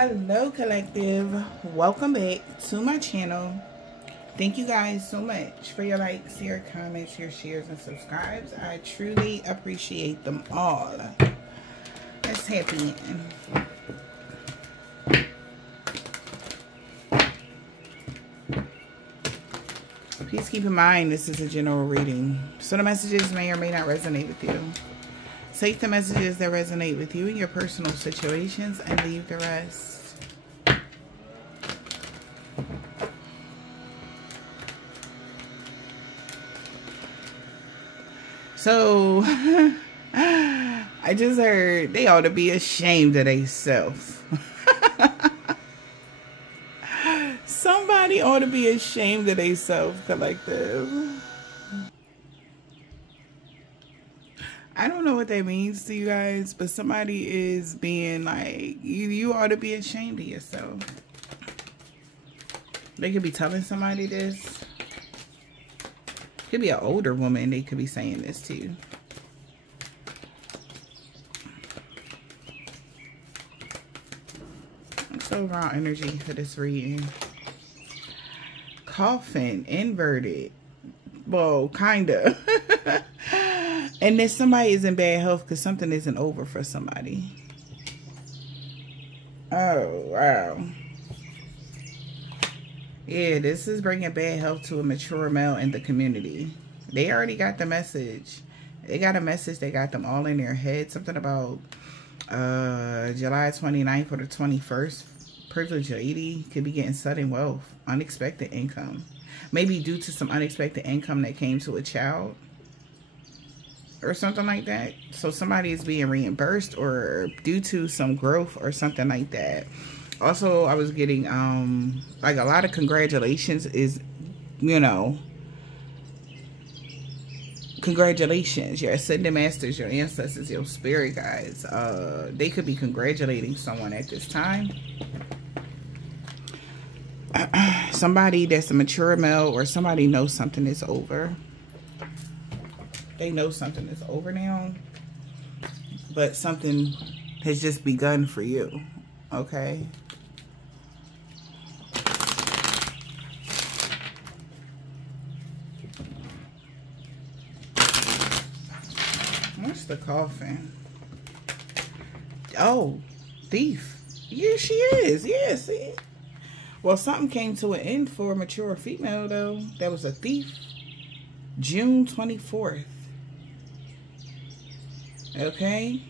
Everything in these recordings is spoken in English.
Hello collective, welcome back to my channel. Thank you guys so much for your likes, your comments, your shares, and subscribes. I truly appreciate them all. Let's happy in. Please keep in mind this is a general reading, so the messages may or may not resonate with you. Take the messages that resonate with you in your personal situations and leave the rest. So, I just heard they ought to be ashamed of themselves. Somebody ought to be ashamed of themselves, collective. I don't know what that means to you guys, but somebody is being like, you ought to be ashamed of yourself. They could be telling somebody this. Could be an older woman, they could be saying this to you. I'm so raw energy for this reading. Coffin, inverted. Well, kinda. And then somebody is in bad health because something isn't over for somebody. Oh, wow. Yeah, this is bringing bad health to a mature male in the community. They already got the message. They got a message that got them all in their head. Something about July 29th or the 21st. Privileged lady could be getting sudden wealth. Unexpected income. Maybe due to some unexpected income that came to a child. Or something like that. So somebody is being reimbursed or due to some growth or something like that. Also, I was getting like a lot of congratulations is, you know, congratulations, your ascended masters, your ancestors, your spirit guides. They could be congratulating someone at this time. Somebody that's a mature male or somebody knows something is over. They know something is over now, but something has just begun for you, okay? What's the coffin? Oh, thief. Yeah, she is. Yeah, see? Well, something came to an end for a mature female, though. That was a thief. June 24th. Okay.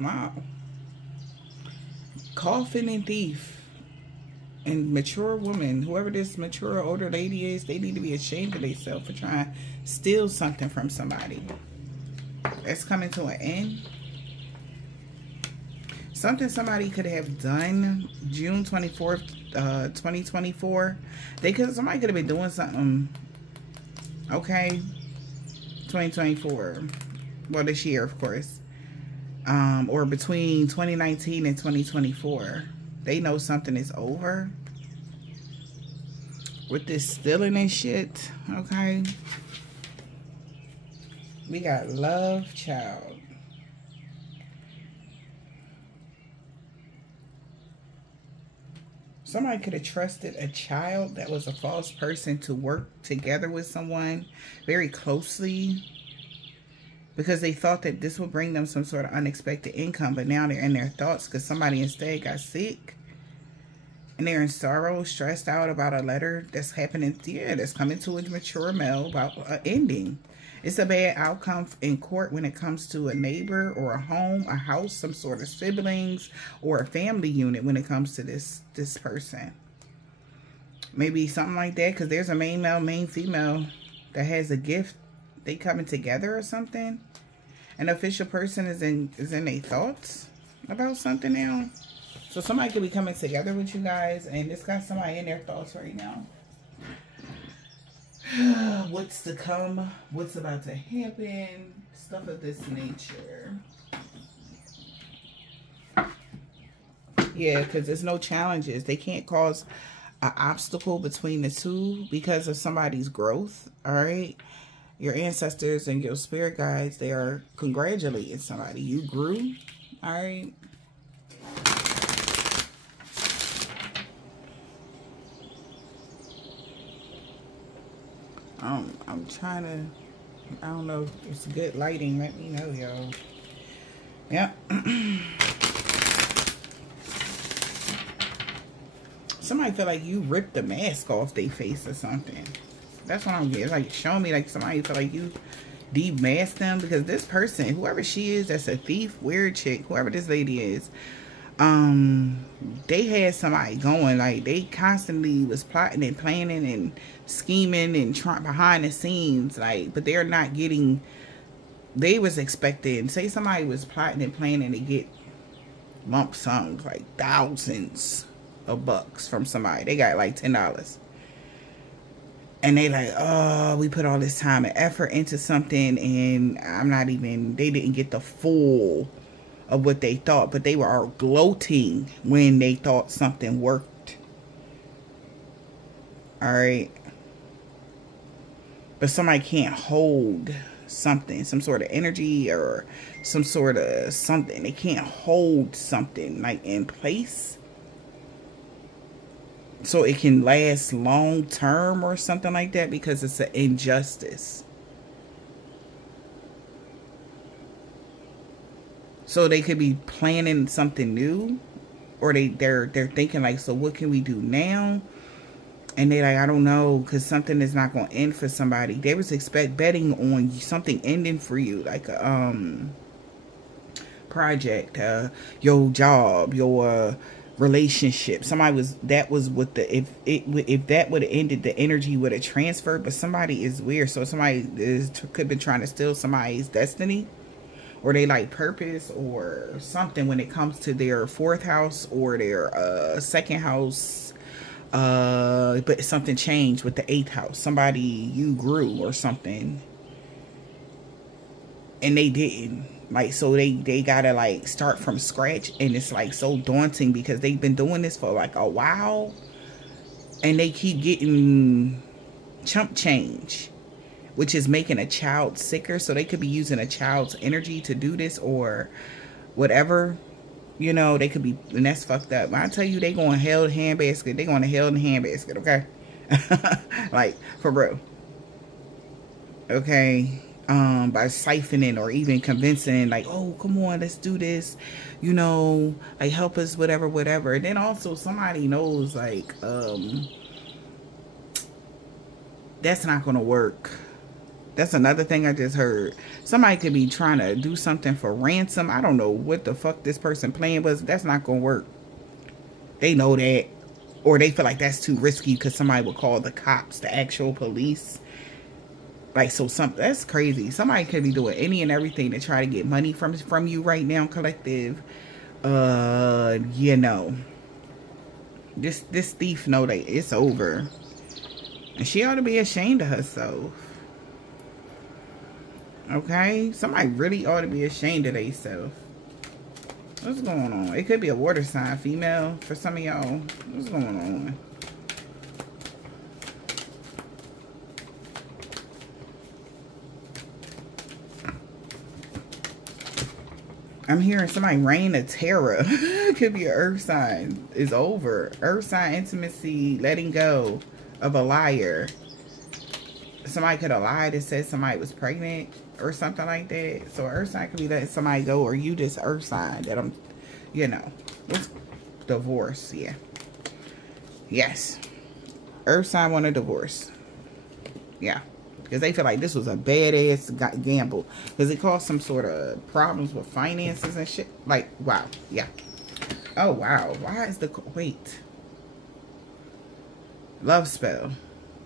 Wow. Coffin and thief. And mature woman. Whoever this mature older lady is, they need to be ashamed of themselves for trying to steal something from somebody. That's coming to an end. Something somebody could have done June 24th, 2024. Somebody could have been doing something. Okay. 2024, well, this year, of course, or between 2019 and 2024, they know something is over with this stealing and shit. Okay, we got love child. Somebody could have trusted a child that was a false person to work together with someone very closely because they thought that this would bring them some sort of unexpected income, but now they're in their thoughts because somebody instead got sick and they're in sorrow, stressed out about a letter that's happening, that's coming to a mature male about an ending. It's a bad outcome in court when it comes to a neighbor or a home, a house, some sort of siblings, or a family unit when it comes to this person. Maybe something like that, because there's a main male, main female that has a gift. They coming together or something. An official person is in their thoughts about something now. So somebody could be coming together with you guys, and it's got somebody in their thoughts right now. What's to come, what's about to happen, stuff of this nature. Yeah, because there's no challenges. They can't cause an obstacle between the two because of somebody's growth, all right? Your ancestors and your spirit guides, they are congratulating somebody. You grew, all right? I'm trying to, I don't know if it's good lighting. Let me know, y'all. Yep. Somebody feel like you ripped the mask off their face or something. That's what I'm getting. It's like showing me like somebody feel like you demasked them, because this person, whoever she is, that's a thief, weird chick, whoever this lady is, they had somebody going, like they constantly was plotting and planning and scheming and trying behind the scenes, like, but they're not getting, they was expecting, say somebody was plotting and planning to get lump sums, like thousands of bucks from somebody. They got like $10. And they like, oh, we put all this time and effort into something, and I'm not even, they didn't get the full of what they thought, but they were all gloating when they thought something worked. All right. But somebody can't hold something, some sort of energy or some sort of something. They can't hold something like in place so it can last long term or something like that, because it's an injustice. So they could be planning something new, or they're thinking like, so what can we do now? And they're like, I don't know, because something is not going to end for somebody. They was betting on something ending for you, like a project, your job, your relationship. Somebody was, that was what the, if that would have ended, the energy would have transferred. But somebody is weird, so somebody could be trying to steal somebody's destiny, or they like purpose or something when it comes to their 4th house or their 2nd house. But something changed with the 8th house. Somebody, you grew or something, and they didn't. Like, so they gotta like start from scratch, and it's like so daunting because they've been doing this for like a while, and they keep getting chump change, which is making a child sicker. So they could be using a child's energy to do this or whatever. You know, they could be, and that's fucked up. When I tell you they going hell in the handbasket, they going to hell in the handbasket, okay? Like, for real. Okay? By siphoning or even convincing, like, oh, come on, let's do this. You know, like, help us, whatever, whatever. And then also somebody knows, like, that's not going to work. That's another thing I just heard. Somebody could be trying to do something for ransom. I don't know what the fuck this person playing was. That's not going to work. They know that. Or they feel like that's too risky because somebody will call the cops, the actual police. Like, so that's crazy. Somebody could be doing any and everything to try to get money from you right now, collective. You know. This thief know that it's over. And she ought to be ashamed of herself. Okay? Somebody really ought to be ashamed of themselves. What's going on? It could be a water sign, female, for some of y'all. What's going on? I'm hearing somebody reign of terror. It could be an earth sign. It's over. Earth sign intimacy, letting go of a liar. Somebody could have lied and said somebody was pregnant or something like that. So earth sign could be letting somebody go, or you this earth sign that I'm, you know, what's divorce? Yeah. Yes. Earth sign want a divorce. Yeah. Because they feel like this was a badass gamble. Because it caused some sort of problems with finances and shit. Like, wow. Yeah. Oh, wow. Why is the... Wait. Love spell.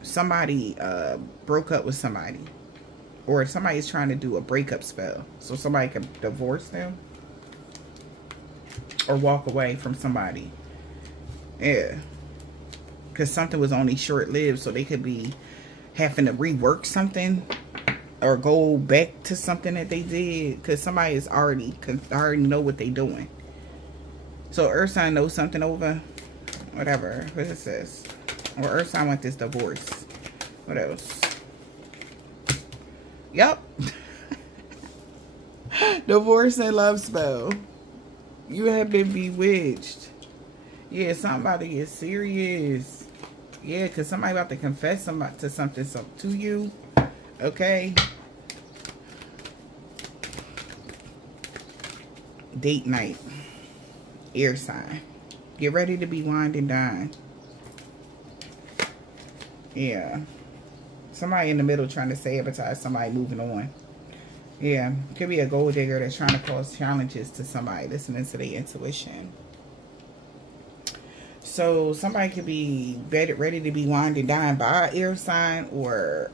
Somebody broke up with somebody. Or somebody's trying to do a breakup spell. So somebody can divorce them. Or walk away from somebody. Yeah. Because something was only short-lived. So they could be having to rework something. Or go back to something that they did. Because somebody is already know what they're doing. So Earth sign knows something over. Whatever. What is this? Or Earth sign want this divorce. What else? Yep. Divorce and love spell. You have been bewitched. Yeah, somebody is serious. Yeah, because somebody about to confess to something to you. Okay. Date night. Air sign. Get ready to be wined and dined. Yeah. Somebody in the middle trying to sabotage somebody moving on. Yeah. Could be a gold digger that's trying to cause challenges to somebody listening to their intuition. So somebody could be ready to be wined and dined by an air sign, or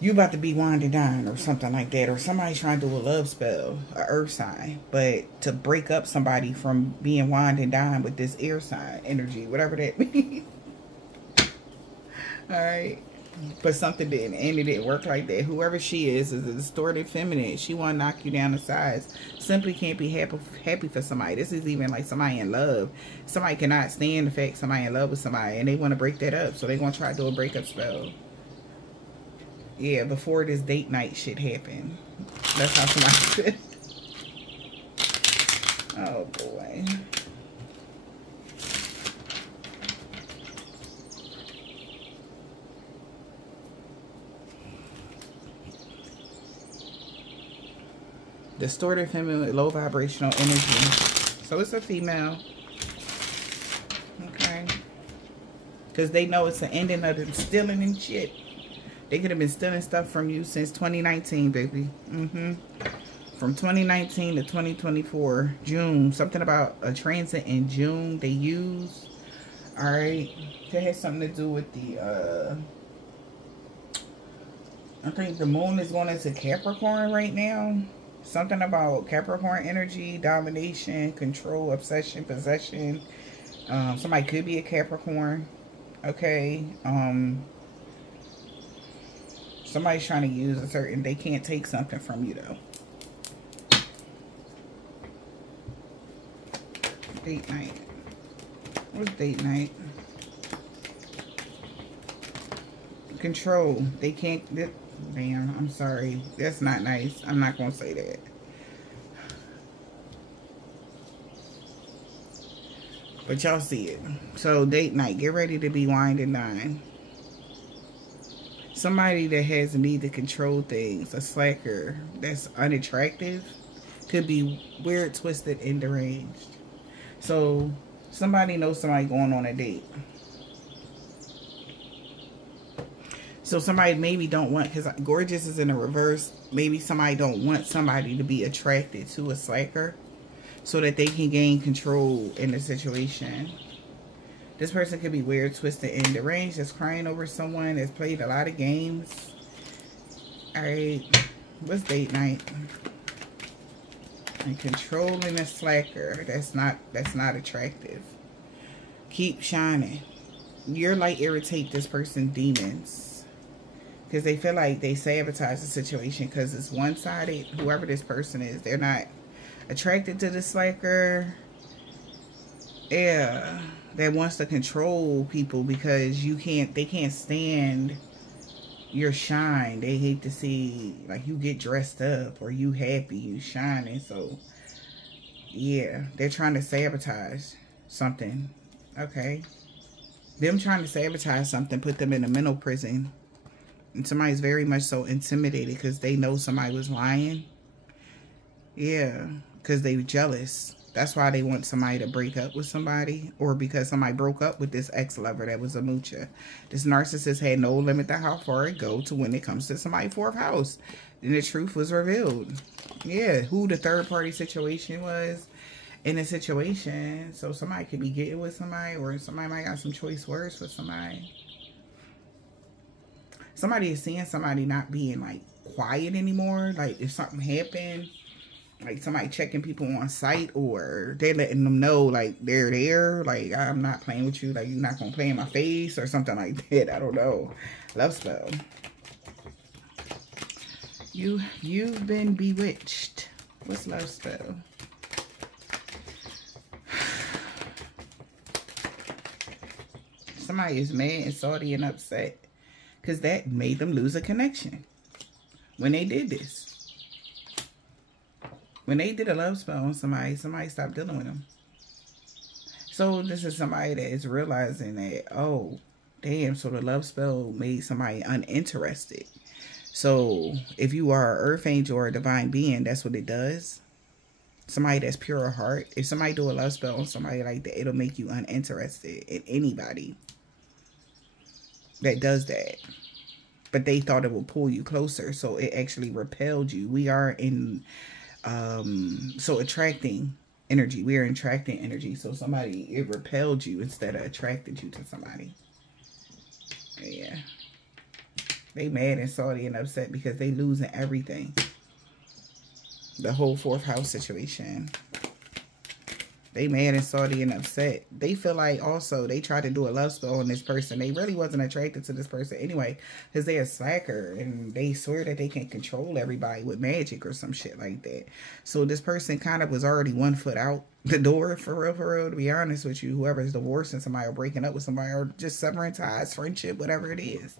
you about to be wined and dined or something like that, or somebody trying to do a love spell, a earth sign, but to break up somebody from being wined and dined with this air sign energy, whatever that means. All right. But something didn't, and it didn't work like that. Whoever she is a distorted feminine. She want to knock you down to size. Simply can't be happy for somebody. This is even like somebody in love. Somebody cannot stand the fact somebody in love with somebody, and they want to break that up. So they going to try to do a breakup spell. Yeah, before this date night shit happened. That's how somebody said. Oh, boy. Distorted feminine with low vibrational energy. So it's a female. Okay. Because they know it's the ending of them stealing and shit. They could have been stealing stuff from you since 2019, baby. From 2019 to 2024. June. Something about a transit in June they use. Alright. That has something to do with the, I think the moon is going into Capricorn right now. Something about Capricorn energy, domination, control, obsession, possession. Somebody could be a Capricorn. Okay. Somebody's trying to use a certain, they can't take something from you though. Date night. What's date night? Control. They can't, damn, I'm sorry. That's not nice. I'm not going to say that. But y'all see it. So, date night. Get ready to be wined and dined. Somebody that has a need to control things. A slacker that's unattractive. Could be weird, twisted, and deranged. So, somebody knows somebody going on a date. So somebody maybe don't want, because gorgeous is in the reverse, maybe somebody don't want somebody to be attracted to a slacker so that they can gain control in the situation. This person could be weird, twisted, and deranged, that's crying over someone, that's played a lot of games. Alright, what's date night? And controlling a slacker, that's not attractive. Keep shining. Your light irritate this person's demons. Because they feel like they sabotage the situation because it's one-sided. Whoever this person is, they're not attracted to the slacker. Yeah, that wants to control people because they can't stand your shine. They hate to see like you get dressed up or you happy, you shining. So yeah, they're trying to sabotage something. Okay, them trying to sabotage something put them in a mental prison. And somebody's very much so intimidated because they know somebody was lying. Yeah, because they were jealous. That's why they want somebody to break up with somebody. Or because somebody broke up with this ex-lover that was a moocher. This narcissist had no limit to how far it go to when it comes to somebody's fourth house. And the truth was revealed. Yeah, who the third party situation was in the situation. So somebody could be getting with somebody, or somebody might got some choice words for somebody. Somebody is seeing somebody not being like quiet anymore. Like if something happened, like somebody checking people on site, or they're letting them know like they're there. Like I'm not playing with you. Like you're not gonna play in my face or something like that. I don't know. Love spell. You've been bewitched. What's love spell? Somebody is mad and salty and upset. Because that made them lose a connection when they did this. When they did a love spell on somebody, somebody stopped dealing with them. So this is somebody that is realizing that, oh, damn, so the love spell made somebody uninterested. So if you are an earth angel or a divine being, that's what it does. Somebody that's pure of heart. If somebody do a love spell on somebody like that, it'll make you uninterested in anybody that does that. But they thought it would pull you closer, so it actually repelled you. We are in, so attracting energy. We are attracting energy. So somebody, it repelled you instead of attracted you to somebody. Yeah. They mad and salty and upset because they losing everything. The whole fourth house situation. They mad and salty and upset. They feel like also they tried to do a love spell on this person. They really wasn't attracted to this person anyway, because they're a slacker and they swear that they can control everybody with magic or some shit like that. So this person kind of was already 1 foot out the door, for real, to be honest with you. Whoever's divorcing somebody or breaking up with somebody or just severing ties, friendship, whatever it is.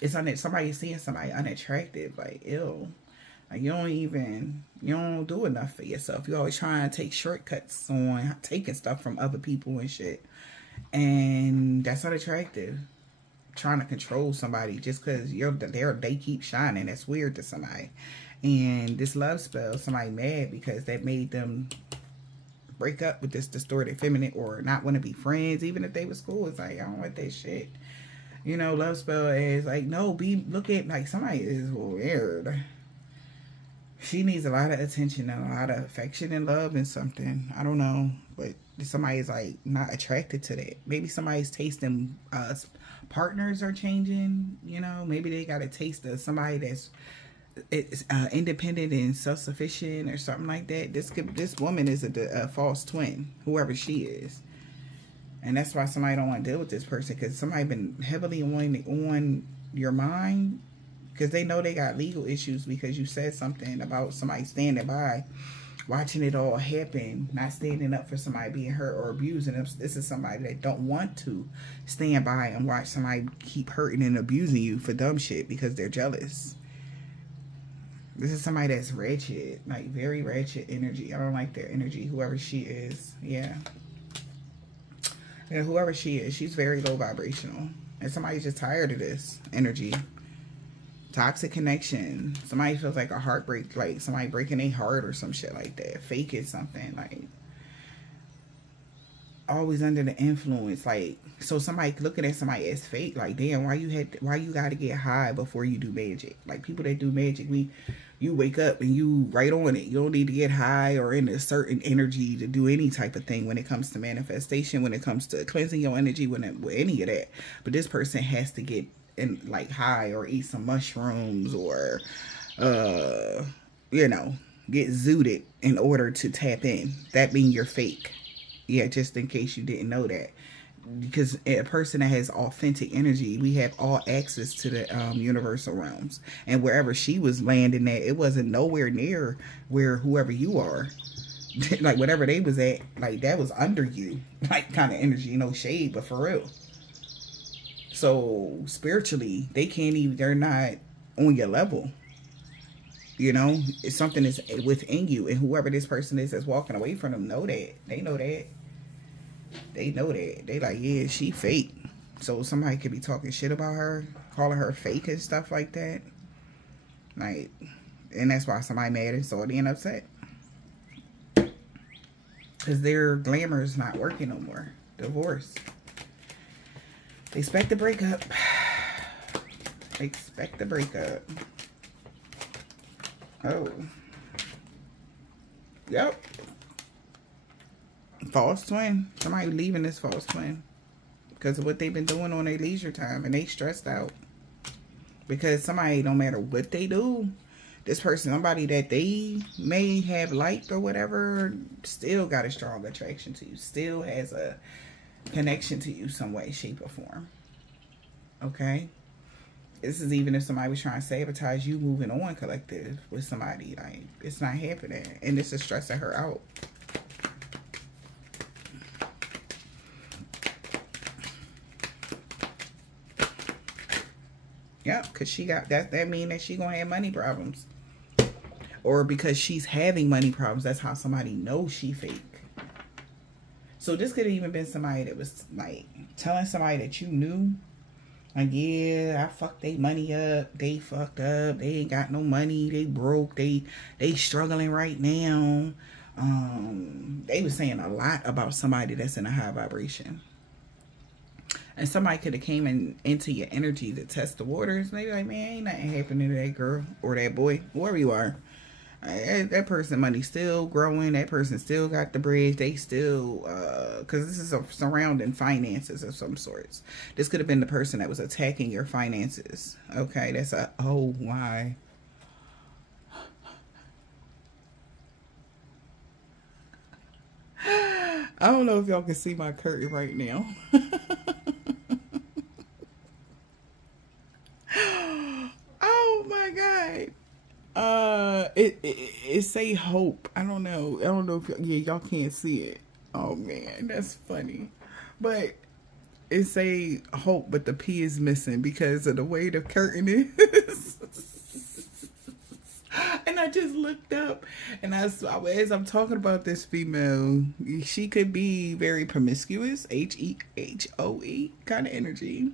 It's somebody seeing somebody unattractive, like, ew. Like, you don't do enough for yourself. You always trying to take shortcuts on taking stuff from other people and shit. And that's unattractive. Trying to control somebody just because they keep shining. That's weird to somebody. And this love spell, somebody mad because that made them break up with this distorted feminine or not want to be friends, even if they was cool. It's like, I don't want that shit. You know, love spell is like, no, look at, like, somebody is weird. She needs a lot of attention and a lot of affection and love and something. I don't know. But somebody is, like, not attracted to that. Maybe somebody's tasting, partners are changing. You know, maybe they got a taste of somebody that's independent and self-sufficient or something like that. This woman is a false twin, whoever she is. And that's why somebody don't want to deal with this person, because somebody been heavily on your mind, because they know they got legal issues because you said something about somebody standing by, watching it all happen, not standing up for somebody being hurt or abused. And this is somebody that don't want to stand by and watch somebody keep hurting and abusing you for dumb shit because they're jealous. This is somebody that's ratchet, like very ratchet energy. I don't like their energy, whoever she is. Yeah. And whoever she is, she's very low vibrational. And somebody's just tired of this energy. Toxic connection. Somebody feels like a heartbreak, like somebody breaking their heart or some shit like that. Faking something, like always under the influence. Like, so somebody looking at somebody as fake, like, damn, why you gotta get high before you do magic? Like, people that do magic, you wake up and you right on it. You don't need to get high or in a certain energy to do any type of thing when it comes to manifestation, when it comes to cleansing your energy, with any of that. But this person has to get in, like, high or eat some mushrooms or, you know, get zooted in order to tap in. That being you're fake. Yeah, just in case you didn't know that. Because a person that has authentic energy, we have all access to the universal realms. And wherever she was landing at, it wasn't nowhere near where whoever you are. Like, whatever they was at, like, that was under you. Like, kind of energy, no shade, but for real. So, spiritually, they're not on your level. You know, it's something that's within you. And whoever this person is that's walking away from them know that. They know that. They know that. They like, yeah, she fake. So somebody could be talking shit about her, calling her fake and stuff like that. Like, and that's why somebody mad and salty and upset. Because their glamour is not working no more. Divorce. Expect the breakup. Expect the breakup. Oh. Yep. False twin. Somebody leaving this false twin because of what they've been doing on their leisure time, and they stressed out because somebody, no matter what they do, this person, somebody that they may have liked or whatever, still got a strong attraction to you, still has a connection to you some way, shape, or form. Okay? This is even if somebody was trying to sabotage you moving on collective with somebody. Like, it's not happening, and this is stressing her out. Yep, because she got that mean that she gonna have money problems. Or because she's having money problems, that's how somebody knows she fake. So this could have even been somebody that was like telling somebody that you knew, like, yeah, I fucked their money up. They fucked up. They ain't got no money. They broke. They struggling right now. They was saying a lot about somebody that's in a high vibration. And somebody could have came into your energy to test the waters. Maybe like, man, ain't nothing happening to that girl or that boy, whoever you are. That person money still growing. That person still got the bridge. They still, because this is surrounding finances of some sorts. This could have been the person that was attacking your finances. Okay, that's a, oh, why? I don't know if y'all can see my curtain right now. Oh my God. It say hope. I don't know if y'all can't see it. Oh man, that's funny. But it say hope, but the P is missing because of the way the curtain is. And I just looked up, and as I'm talking about this female, she could be very promiscuous, H-E-H-O-E kind of energy.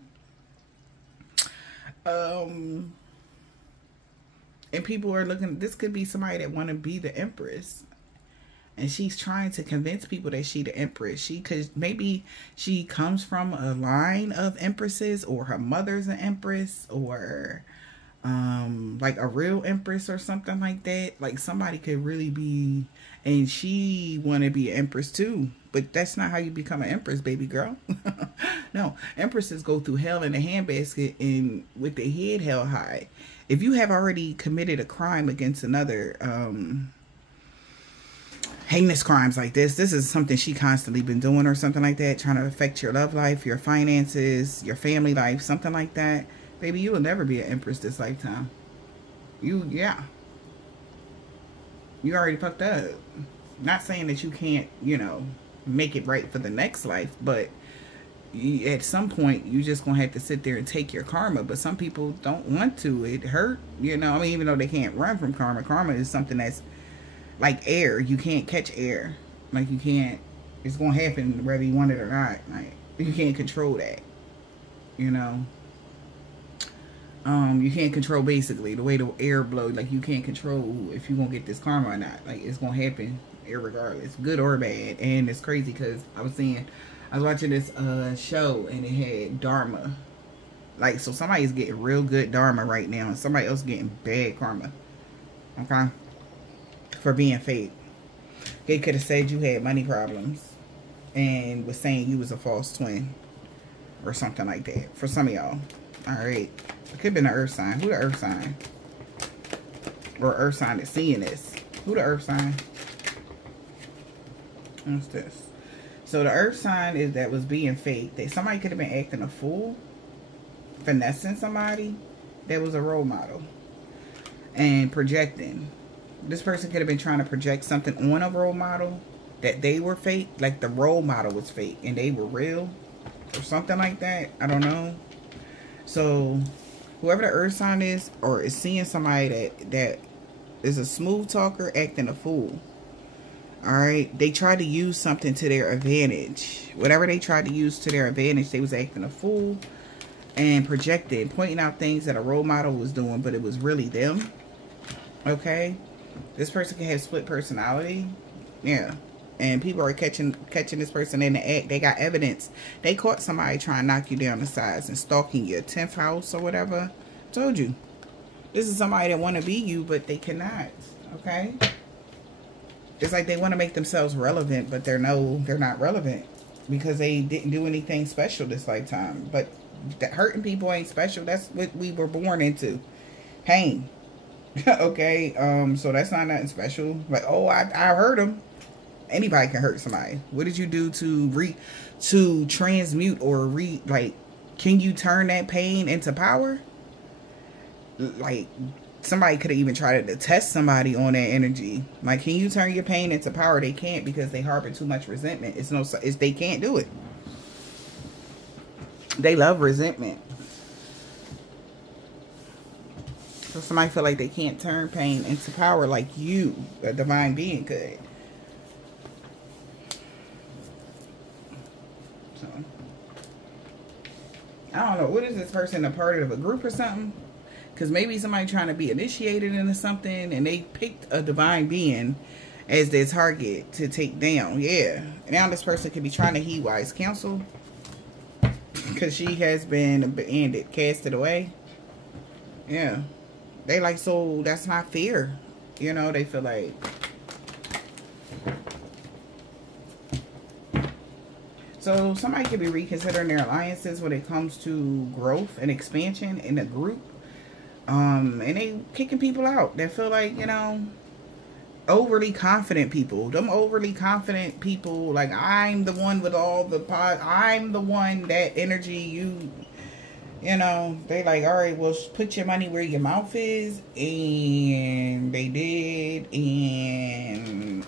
And people are looking, this could be somebody that want to be the empress. And she's trying to convince people that she the empress. Maybe she comes from a line of empresses, or her mother's an empress, or like a real empress or something like that. Like somebody could really be, and she want to be an empress too. But that's not how you become an empress, baby girl. No, empresses go through hell in a handbasket and with their head held high. If you have already committed a crime against another, heinous crimes like this is something she constantly been doing or something like that, trying to affect your love life, your finances, your family life, something like that. Baby, you will never be an empress this lifetime. You already fucked up. Not saying that you can't, make it right for the next life, but at some point you just gonna have to sit there and take your karma. But some people don't want to. It hurt, I mean, even though they can't run from karma is something that's like air. You can't catch air. Like you can't, it's gonna happen whether you want it or not. Like you can't control that, you can't control basically the way the air blows. Like you can't control if you're gonna get this karma or not. Like it's gonna happen irregardless, good or bad. And it's crazy because I was watching this show and it had dharma. Like, so somebody's getting real good dharma right now and somebody else getting bad karma, okay, for being fake. They could have said you had money problems and was saying you was a false twin or something like that for some of y'all. All right, it could have been an earth sign. Who the earth sign? Or earth sign that's seeing this? Who the earth sign? What's this? So the earth sign is that was being fake. That somebody could have been acting a fool, finessing somebody that was a role model and projecting. This person could have been trying to project something on a role model that they were fake, like the role model was fake and they were real or something like that. I don't know. So whoever the earth sign is, or is seeing somebody that is a smooth talker acting a fool. All right, they tried to use something to their advantage. Whatever they tried to use to their advantage, they was acting a fool and projected, pointing out things that a role model was doing, but it was really them. Okay, this person can have split personality. Yeah, and people are catching this person in the act. They got evidence. They caught somebody trying to knock you down the sides and stalking your 10th house or whatever. Told you, this is somebody that want to be you, but they cannot. Okay. It's like they want to make themselves relevant, but they're not relevant because they didn't do anything special this lifetime. But hurting people ain't special. That's what we were born into. Pain. Okay. So that's not nothing special. Like, oh, I hurt him. Anybody can hurt somebody. What did you do to transmute or can you turn that pain into power? Like, somebody could have even tried to test somebody on that energy. Like, can you turn your pain into power? They can't because they harbor too much resentment. They can't do it. They love resentment. So somebody feel like they can't turn pain into power like you, a divine being, could. So, I don't know. What is this person, a part of a group or something? Because maybe somebody trying to be initiated into something and they picked a divine being as their target to take down. Yeah. Now this person could be trying to heed wise counsel. Because she has been abandoned, casted away. Yeah. They like, so that's not fair. You know, they feel like. So somebody could be reconsidering their alliances when it comes to growth and expansion in a group. And they kicking people out that feel like, you know, overly confident people. Them overly confident people, like, I'm the one with all the I'm the one, that energy, you know, they like, all right, well, put your money where your mouth is. And they did. And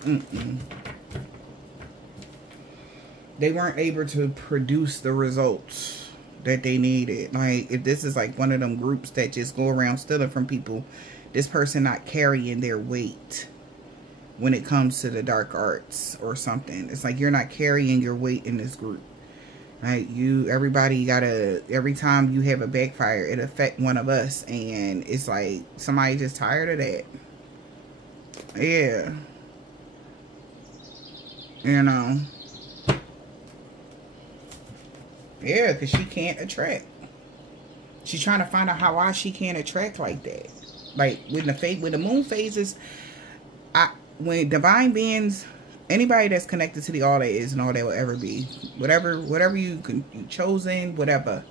they weren't able to produce the results that they needed. Like, if this is like one of them groups that just go around stealing from people, this person not carrying their weight when it comes to the dark arts or something. It's like you're not carrying your weight in this group. Like, everybody gotta, every time you have a backfire, it affect one of us. And it's like somebody just tired of that. Yeah. You know. Yeah, because she can't attract. She's trying to find out why she can't attract like that. Like, when the moon phases, when divine beings, anybody that's connected to the all that is and all that will ever be, whatever you chosen, whatever.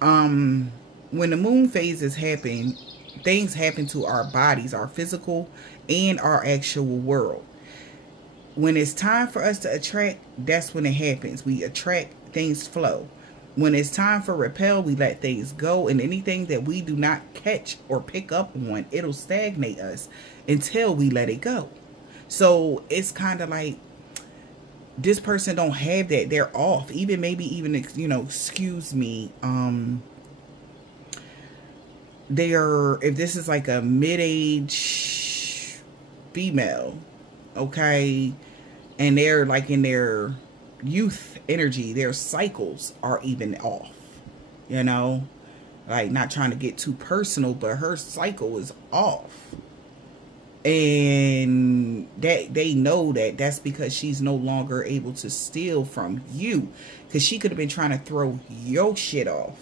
When the moon phases happen, things happen to our bodies, our physical and our actual world. When it's time for us to attract, that's when it happens. We attract, things flow. When it's time for repel, we let things go. And anything that we do not catch or pick up on, it'll stagnate us until we let it go. So it's kind of like this person don't have that. They're off. Maybe even, you know, excuse me. If this is like a mid-age female, okay, and they're like in their youth energy, their cycles are even off, you know, like, not trying to get too personal, but her cycle is off. And that they know that that's because she's no longer able to steal from you, because she could have been trying to throw your shit off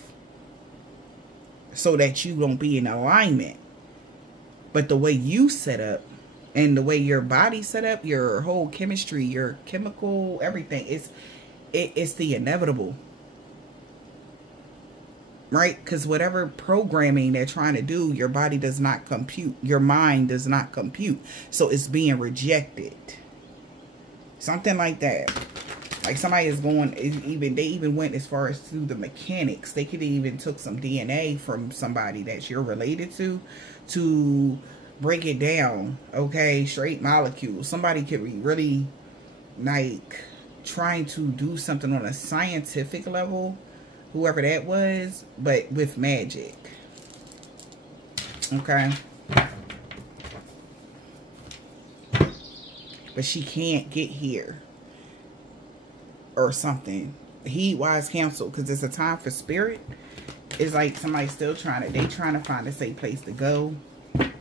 so that you don't be in alignment. But the way you set up and the way your body set up, your whole chemistry, your chemical, everything, it's the inevitable. Right? Because whatever programming they're trying to do, your body does not compute. Your mind does not compute. So it's being rejected. Something like that. Like, somebody is going, they even went as far as through the mechanics. They could even took some DNA from somebody that you're related to break it down. Okay, straight molecules. Somebody could be really, like, trying to do something on a scientific level, whoever that was, but with magic. Okay. But she can't get here or something. Heed wise counsel, because it's a time for spirit. It's like somebody's still trying to find a safe place to go.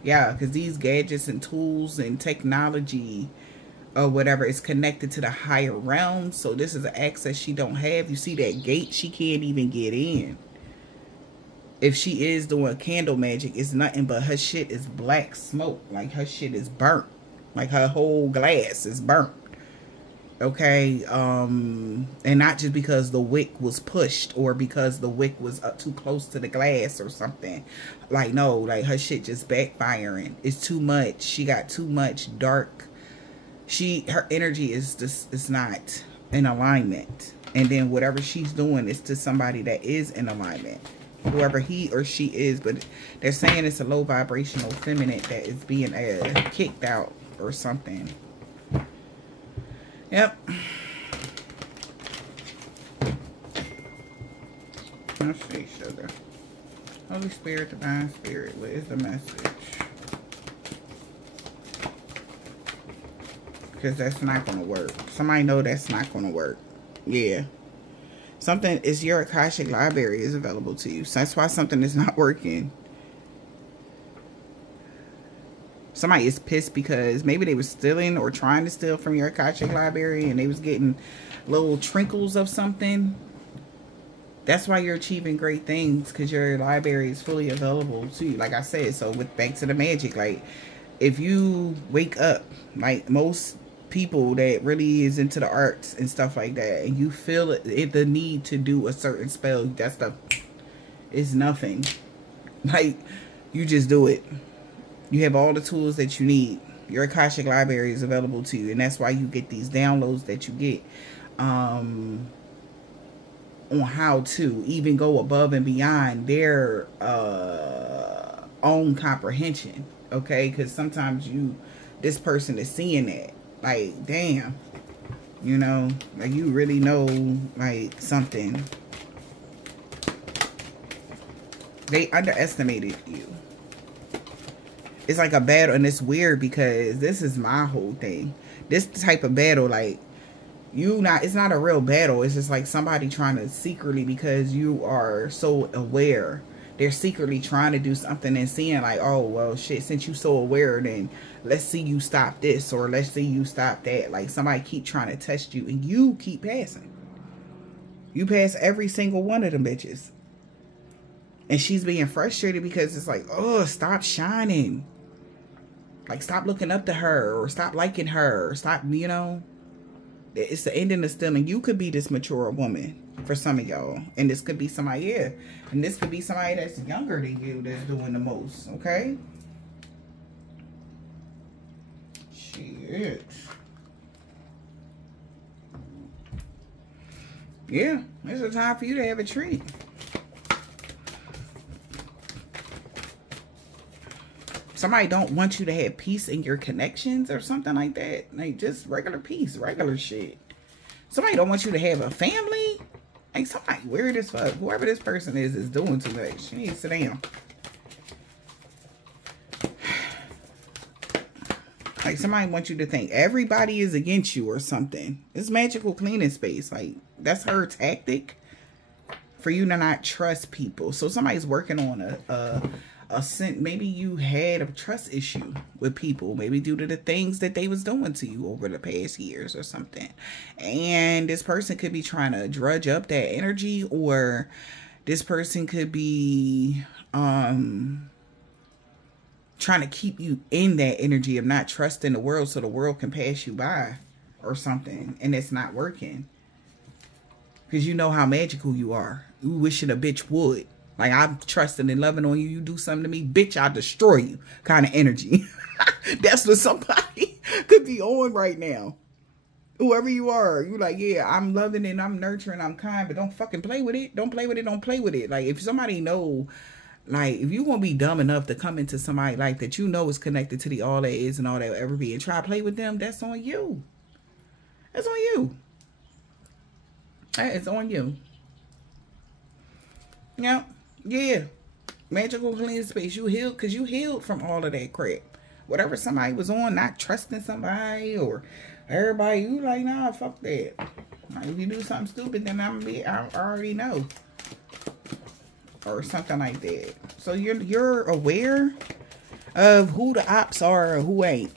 Yeah, because these gadgets and tools and technology or whatever is connected to the higher realm. So this is an access she don't have. You see that gate? She can't even get in. If she is doing candle magic, it's nothing but her shit is black smoke. Like, her shit is burnt. Like, her whole glass is burnt. Okay? And not just because the wick was pushed or because the wick was up too close to the glass or something. Like, no, like, her shit just backfiring. It's too much. She got too much dark. Her energy is just, it's not in alignment. And then whatever she's doing is to somebody that is in alignment, whoever he or she is. But they're saying it's a low vibrational feminine that is being kicked out or something. Yep. Let's see, sugar. Holy Spirit, Divine Spirit, what is the message? Because that's not going to work. Somebody know that's not going to work. Yeah. Something is your Akashic library is available to you. So that's why something is not working. Somebody is pissed because maybe they were stealing or trying to steal from your Akashic library and they was getting little trinkles of something. That's why you're achieving great things, because your library is fully available to you. Like I said, so with back to the magic, like if you wake up, like most people that really is into the arts and stuff like that, and you feel the need to do a certain spell, that stuff is nothing. Like, you just do it. You have all the tools that you need. Your Akashic library is available to you, and that's why you get these downloads that you get on how to even go above and beyond their own comprehension. Okay, because sometimes this person is seeing that, like, damn, you know, like you really know, like, something. They underestimated you. It's like a battle, and it's weird because this is my whole thing. This type of battle, like, it's not a real battle. It's just like somebody trying to secretly, because you are so aware, they're secretly trying to do something and seeing like, oh, well, shit, since you so aware, then let's see you stop this, or let's see you stop that. Like, somebody keep trying to test you, and you keep passing. You pass every single one of them bitches. And she's being frustrated because it's like, oh, stop shining. Like, stop looking up to her, or stop liking her, or stop, you know. It's the ending of stealing. You could be this mature woman for some of y'all. And this could be somebody, yeah. And this could be somebody that's younger than you that's doing the most, okay? Shit. Yeah, it's a time for you to have a treat. Somebody don't want you to have peace in your connections or something like that. Like, just regular peace, regular shit. Somebody don't want you to have a family. Like, somebody weird as fuck. Whoever this person is doing too much. She needs to sit down. Like, somebody wants you to think everybody is against you or something. It's magical cleaning space. Like, that's her tactic for you to not trust people. So somebody's working on maybe you had a trust issue with people, maybe due to the things that they was doing to you over the past years or something. And this person could be trying to drudge up that energy, or this person could be trying to keep you in that energy of not trusting the world so the world can pass you by or something. And it's not working. Because you know how magical you are. You wishing a bitch would. Like, I'm trusting and loving on you. You do something to me, bitch, I'll destroy you kind of energy. That's what somebody could be on right now. Whoever you are, you like, yeah, I'm loving and I'm nurturing, I'm kind, but don't fucking play with it. Don't play with it. Don't play with it. Like, if somebody know, like, if you gonna be dumb enough to come into somebody like that, you know is connected to the all that is and all that will ever be, and try to play with them, that's on you. That's on you. That is on you. Yep. Yeah, magical clean space. You healed, because you healed from all of that crap. Whatever somebody was on, not trusting somebody or everybody, you like, nah, fuck that. Like, if you do something stupid, then I already know, or something like that. So you're aware of who the ops are or who ain't.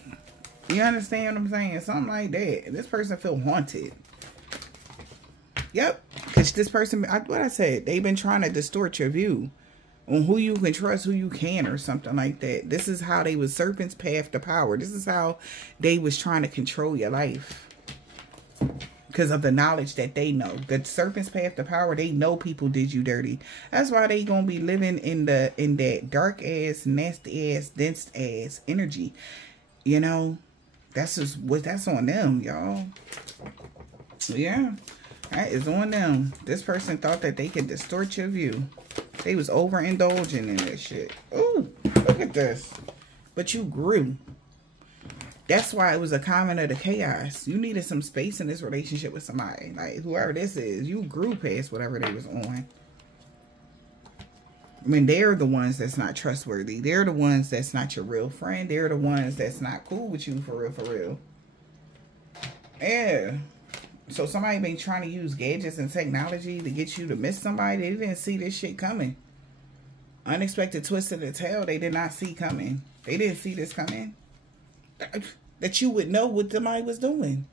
You understand what I'm saying? Something like that. This person feel haunted. Yep, because this person, what I said, they've been trying to distort your view on who you can trust, who you can, or something like that. This is how they was serpent's path to power. This is how they was trying to control your life, because of the knowledge that they know. The serpent's path to power, they know people did you dirty. That's why they gonna be living in that dark ass, nasty ass, dense ass energy. You know, that's on them, y'all. Yeah. That is on them. This person thought that they could distort your view. They was overindulging in this shit. Ooh, look at this. But you grew. That's why it was a comment of the chaos. You needed some space in this relationship with somebody. Like, whoever this is, you grew past whatever they was on. I mean, they're the ones that's not trustworthy. They're the ones that's not your real friend. They're the ones that's not cool with you for real, for real. Yeah. So somebody been trying to use gadgets and technology to get you to miss somebody. They didn't see this shit coming. Unexpected twist of the tail they did not see coming. They didn't see this coming. That you would know what somebody was doing.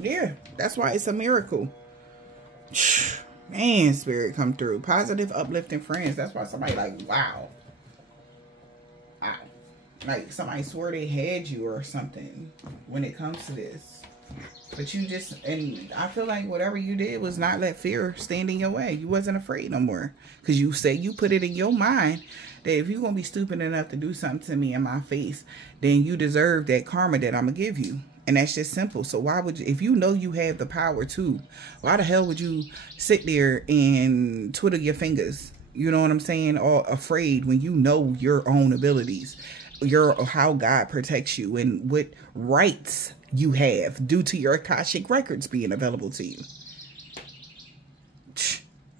Yeah, that's why it's a miracle. Man, spirit come through. Positive, uplifting friends. That's why somebody like, wow. Wow. Like somebody swore they had you or something when it comes to this. But you just, and I feel like whatever you did was not let fear stand in your way. You wasn't afraid no more. Because you say you put it in your mind that if you're going to be stupid enough to do something to me in my face, then you deserve that karma that I'm going to give you. And that's just simple. So why would you, if you know you have the power to, why the hell would you sit there and twiddle your fingers? You know what I'm saying? All afraid when you know your own abilities, how God protects you and what rights you have due to your Akashic records being available to you.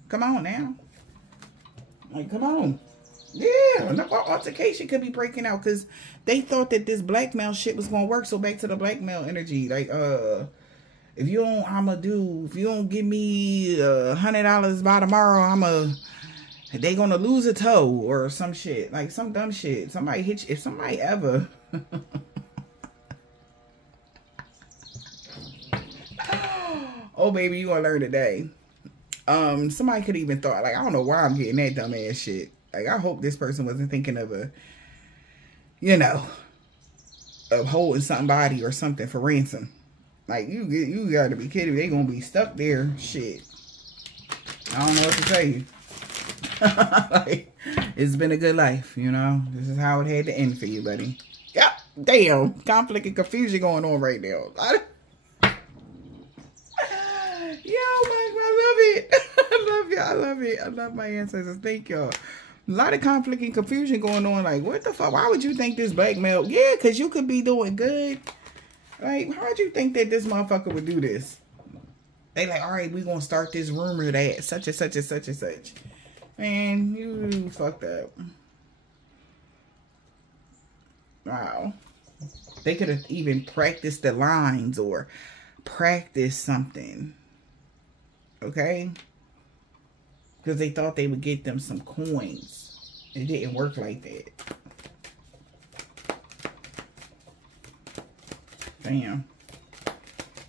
Come on now. Like, come on. Yeah, enough altercation could be breaking out because they thought that this blackmail shit was gonna work. So back to the blackmail energy, like if you don't give me $100 by tomorrow, they gonna lose a toe or some shit, like some dumb shit. Somebody hit you, if somebody ever oh baby, you gonna learn today. Somebody could even thought, like, I don't know why I'm getting that dumb ass shit. Like, I hope this person wasn't thinking of of holding somebody or something for ransom. Like, you gotta be kidding me. They gonna be stuck there. Shit. I don't know what to tell you. Like, it's been a good life, you know. This is how it had to end for you, buddy. Yep. Damn. Conflict and confusion going on right now. Yo, Mike, I love it. I love you. I love it. I love my ancestors. Thank y'all. A lot of conflict and confusion going on. Like, what the fuck? Why would you think this blackmail? Yeah, because you could be doing good. Like, how would you think that this motherfucker would do this? They like, all right, we're going to start this rumor that such and such and such and such. Man, you fucked up. Wow. They could have even practiced the lines or practiced something. Okay? Because they thought they would get them some coins. It didn't work like that. Damn.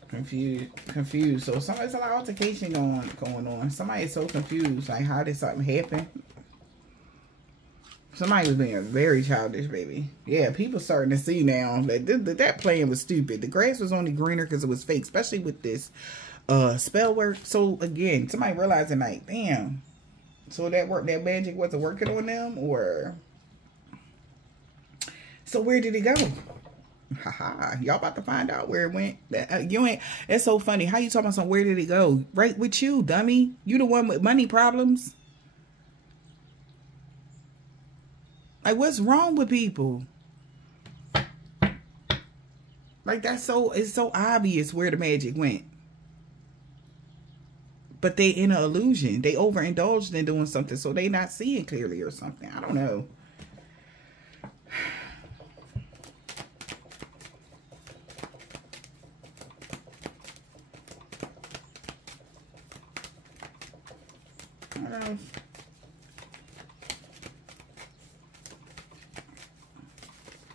Confused. So somebody's an altercation going on. Somebody is so confused. Like, how did something happen? Somebody was being very childish, baby. Yeah, people starting to see now that that plan was stupid. The grass was only greener because it was fake, especially with this spell work. So again, somebody realizing like, damn. So that magic wasn't working on them, or so where did it go? Haha, y'all about to find out where it went. You ain't. It's so funny. How you talking about where did it go? Right with you, dummy. You the one with money problems. Like, what's wrong with people? Like, it's so obvious where the magic went. But they in an illusion. They overindulged in doing something, so they not seeing clearly or something. I don't know. What else?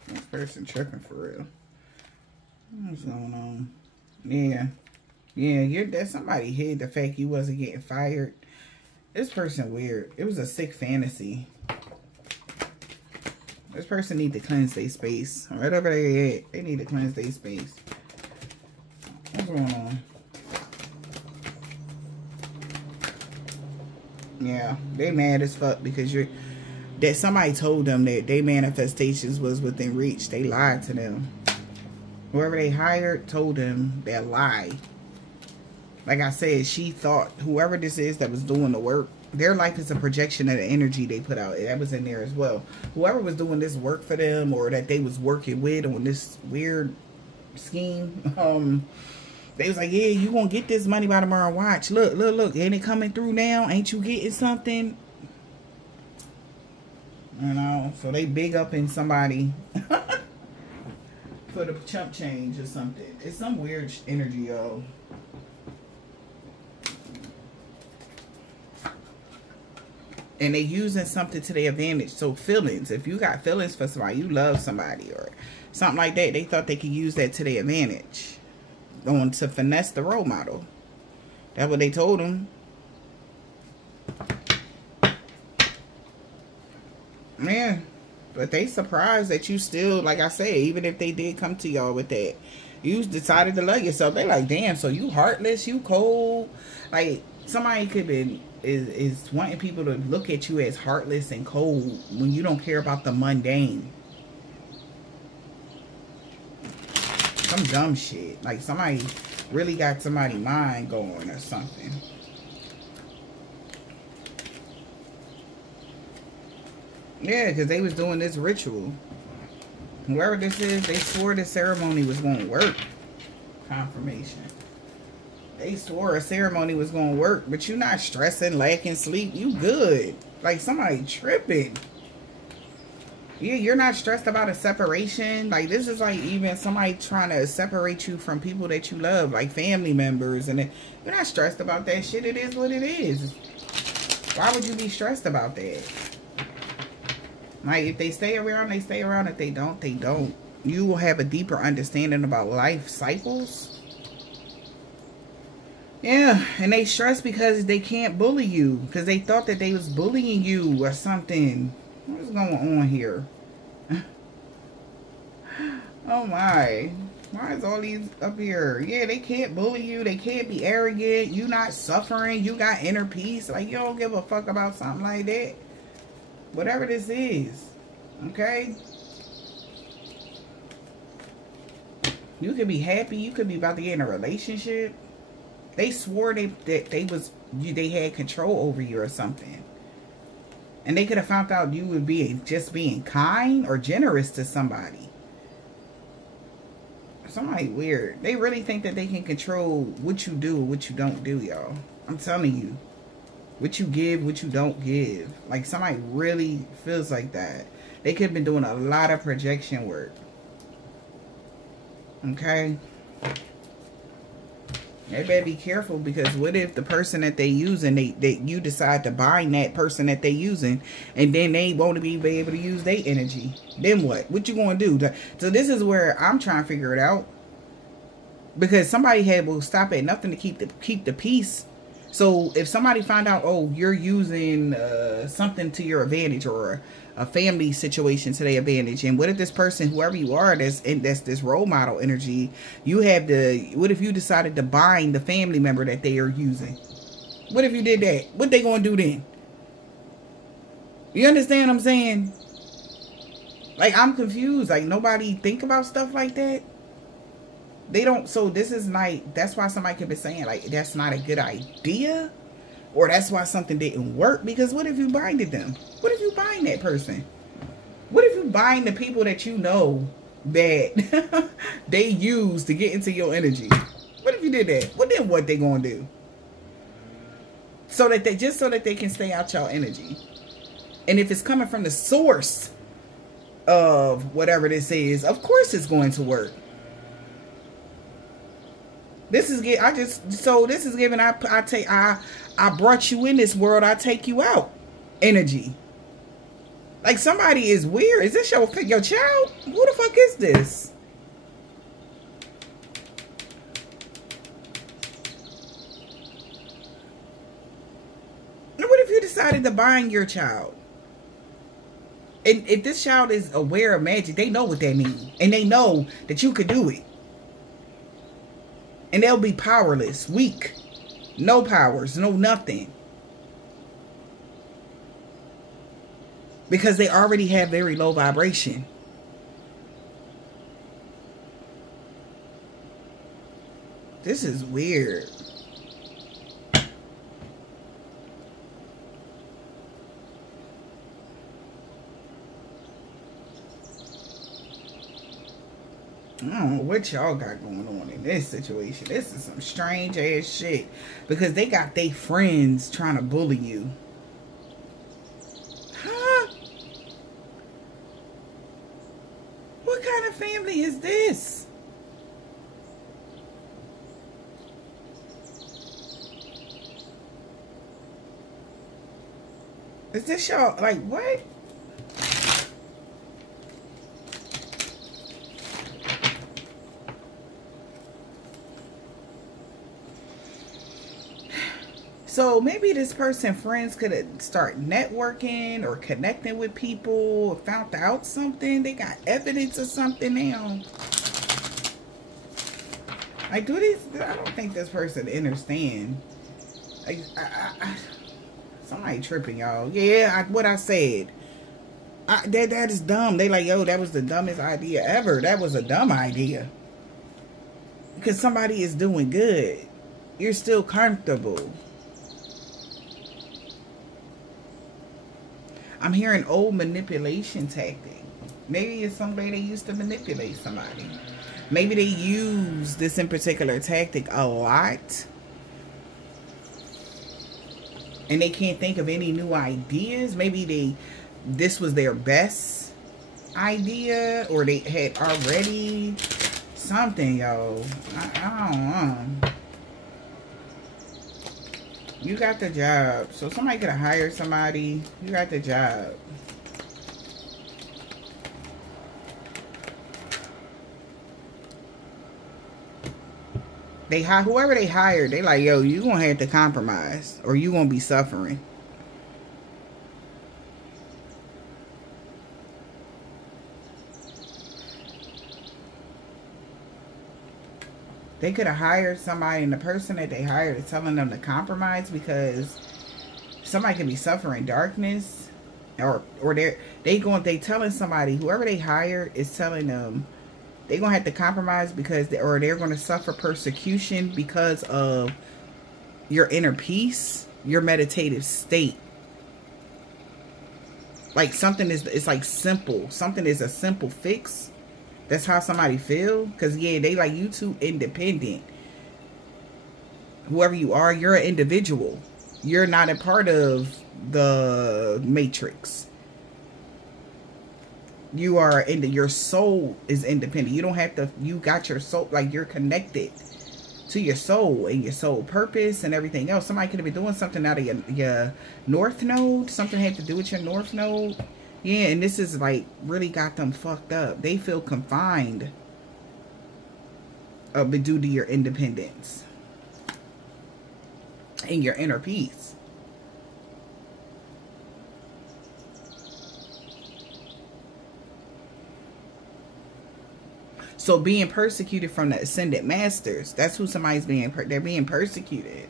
This person tripping for real. What's going on? Yeah. Yeah, that somebody hid the fact you wasn't getting fired. This person weird. It was a sick fantasy. This person need to cleanse their space. Right over there, they need to cleanse their space. What's going on? Yeah, they mad as fuck because that somebody told them that their manifestations was within reach. They lied to them. Whoever they hired told them that lie. Like I said, she thought whoever this is that was doing the work, their life is a projection of the energy they put out. That was in there as well. Whoever was doing this work for them, or that they was working with on this weird scheme, they was like, yeah, you gonna get this money by tomorrow. Watch. Look. Ain't it coming through now? Ain't you getting something? You know, so they big up in somebody for the chump change or something. It's some weird energy, y'all. And they using something to their advantage. So feelings, if you got feelings for somebody, you love somebody or something like that, they thought they could use that to their advantage. Going to finesse the role model. That's what they told them. Man, but they surprised that you still, like I said, even if they did come to y'all with that, you decided to love yourself. They like, damn, so you heartless, you cold. Like, somebody could be, is wanting people to look at you as heartless and cold when you don't care about the mundane. Some dumb shit. Like, somebody really got somebody's mind going or something. Yeah, because they was doing this ritual. Whoever this is, they swore the ceremony was going to work. Confirmation. They swore a ceremony was going to work, but you not stressing, lacking sleep. You good. Like somebody tripping. Yeah, you're not stressed about a separation. Like this is like even somebody trying to separate you from people that you love, like family members. And you're not stressed about that shit. It is what it is. Why would you be stressed about that? Like, if they stay around, they stay around. If they don't, they don't. You will have a deeper understanding about life cycles. Yeah, and they stress because they can't bully you. Because they thought that they was bullying you or something. What's going on here? Oh, my. Why is all these up here? Yeah, they can't bully you. They can't be arrogant. You not suffering. You got inner peace. Like, you don't give a fuck about something like that. Whatever this is, okay? You could be happy. You could be about to get in a relationship. They swore that they had control over you or something. And they could have found out you would be just being kind or generous to somebody. Somebody weird. They really think that they can control what you do or what you don't do, y'all. I'm telling you. What you give, what you don't give. Like, somebody really feels like that. They could have been doing a lot of projection work. Okay? They better be careful, because what if the person that they using, you decide to bind that person that they using, and then they won't be able to use their energy? Then what? What you going to do? So this is where I'm trying to figure it out. Because somebody will stop at nothing to keep the peace. So if somebody find out, oh, you're using something to your advantage, or a family situation to their advantage, and what if this person, whoever you are, that's this role model energy, you have what if you decided to bind the family member that they are using? What if you did that? What they gonna do then? You understand what I'm saying? Like, I'm confused. Like, nobody think about stuff like that. They don't. So this is like, that's why somebody could be saying, like, that's not a good idea, or that's why something didn't work. Because what if you binded them? What if you bind that person? What if you bind the people that you know that they use to get into your energy? What if you did that? Well, then what they gonna do? So that they can stay out your energy. And if it's coming from the source of whatever this is, of course it's going to work. This is giving. I brought you in this world. I take you out. Energy. Like, somebody is weird. Is this your child? Who the fuck is this? And what if you decided to bind your child? And if this child is aware of magic, they know what that means, and they know that you could do it. And they'll be powerless, weak, no powers, no nothing. Because they already have very low vibration. This is weird. I don't know what y'all got going on in this situation. This is some strange ass shit. Because they got their friends trying to bully you. Huh? What kind of family is this? Is this y'all, like, what? So maybe this person, friends, could start networking or connecting with people, found out something. They got evidence of something now. Like, do these, I don't think this person understand. Like, somebody tripping, y'all. Yeah, what I said. That is dumb. They like, yo, that was the dumbest idea ever. That was a dumb idea. Because somebody is doing good. You're still comfortable. I'm hearing old manipulation tactic. Maybe it's somebody that used to manipulate somebody. Maybe they use this in particular tactic a lot. And they can't think of any new ideas. Maybe this was their best idea. Or they had already something, yo. I don't know. You got the job. So somebody could have hired somebody. You got the job. Whoever they hired, they like, yo, you gonna have to compromise or you gonna be suffering. They could have hired somebody, and the person that they hired is telling them to compromise because somebody could be suffering darkness, or they telling somebody, whoever they hired is telling them they're gonna have to compromise because they're gonna suffer persecution because of your inner peace, your meditative state. Like it's like simple. Something is a simple fix. That's how somebody feel. Because, yeah, they like, you too independent. Whoever you are, you're an individual. You're not a part of the matrix. You are your soul is independent. You don't have to, you got your soul, like you're connected to your soul and your soul purpose and everything else. Somebody could have been doing something out of your north node. Something had to do with your north node. Yeah, and this is like really got them fucked up. They feel confined due to your independence and your inner peace. So being persecuted from the ascended masters, that's who somebody's they're being persecuted.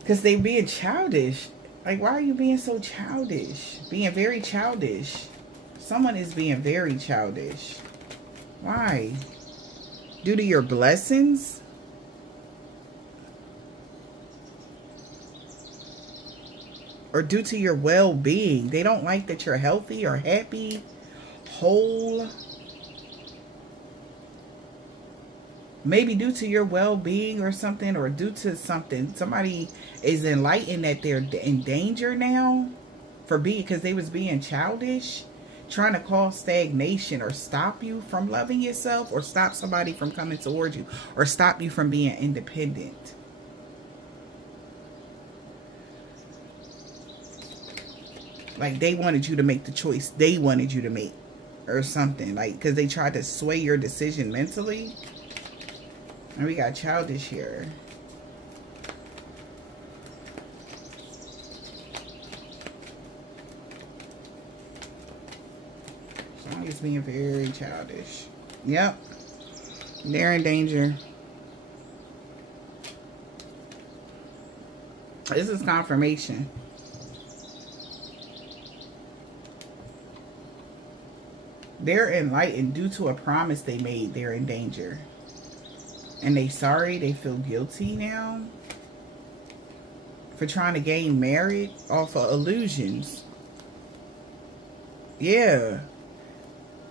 Because they being childish. Like, why are you being so childish? Being very childish. Someone is being very childish. Why? Due to your blessings? Or due to your well-being? They don't like that you're healthy or happy, whole. Maybe due to your well-being or something, or due to something. Somebody is enlightened that they're in danger now because they was being childish, trying to cause stagnation or stop you from loving yourself, or stop somebody from coming towards you, or stop you from being independent. Like they wanted you to make the choice they wanted you to make or something, like because they tried to sway your decision mentally. And we got childish here. Somebody's being very childish. Yep. They're in danger. This is confirmation. They're enlightened due to a promise they made. They're in danger. And they sorry, they feel guilty now for trying to gain merit off of illusions. Yeah.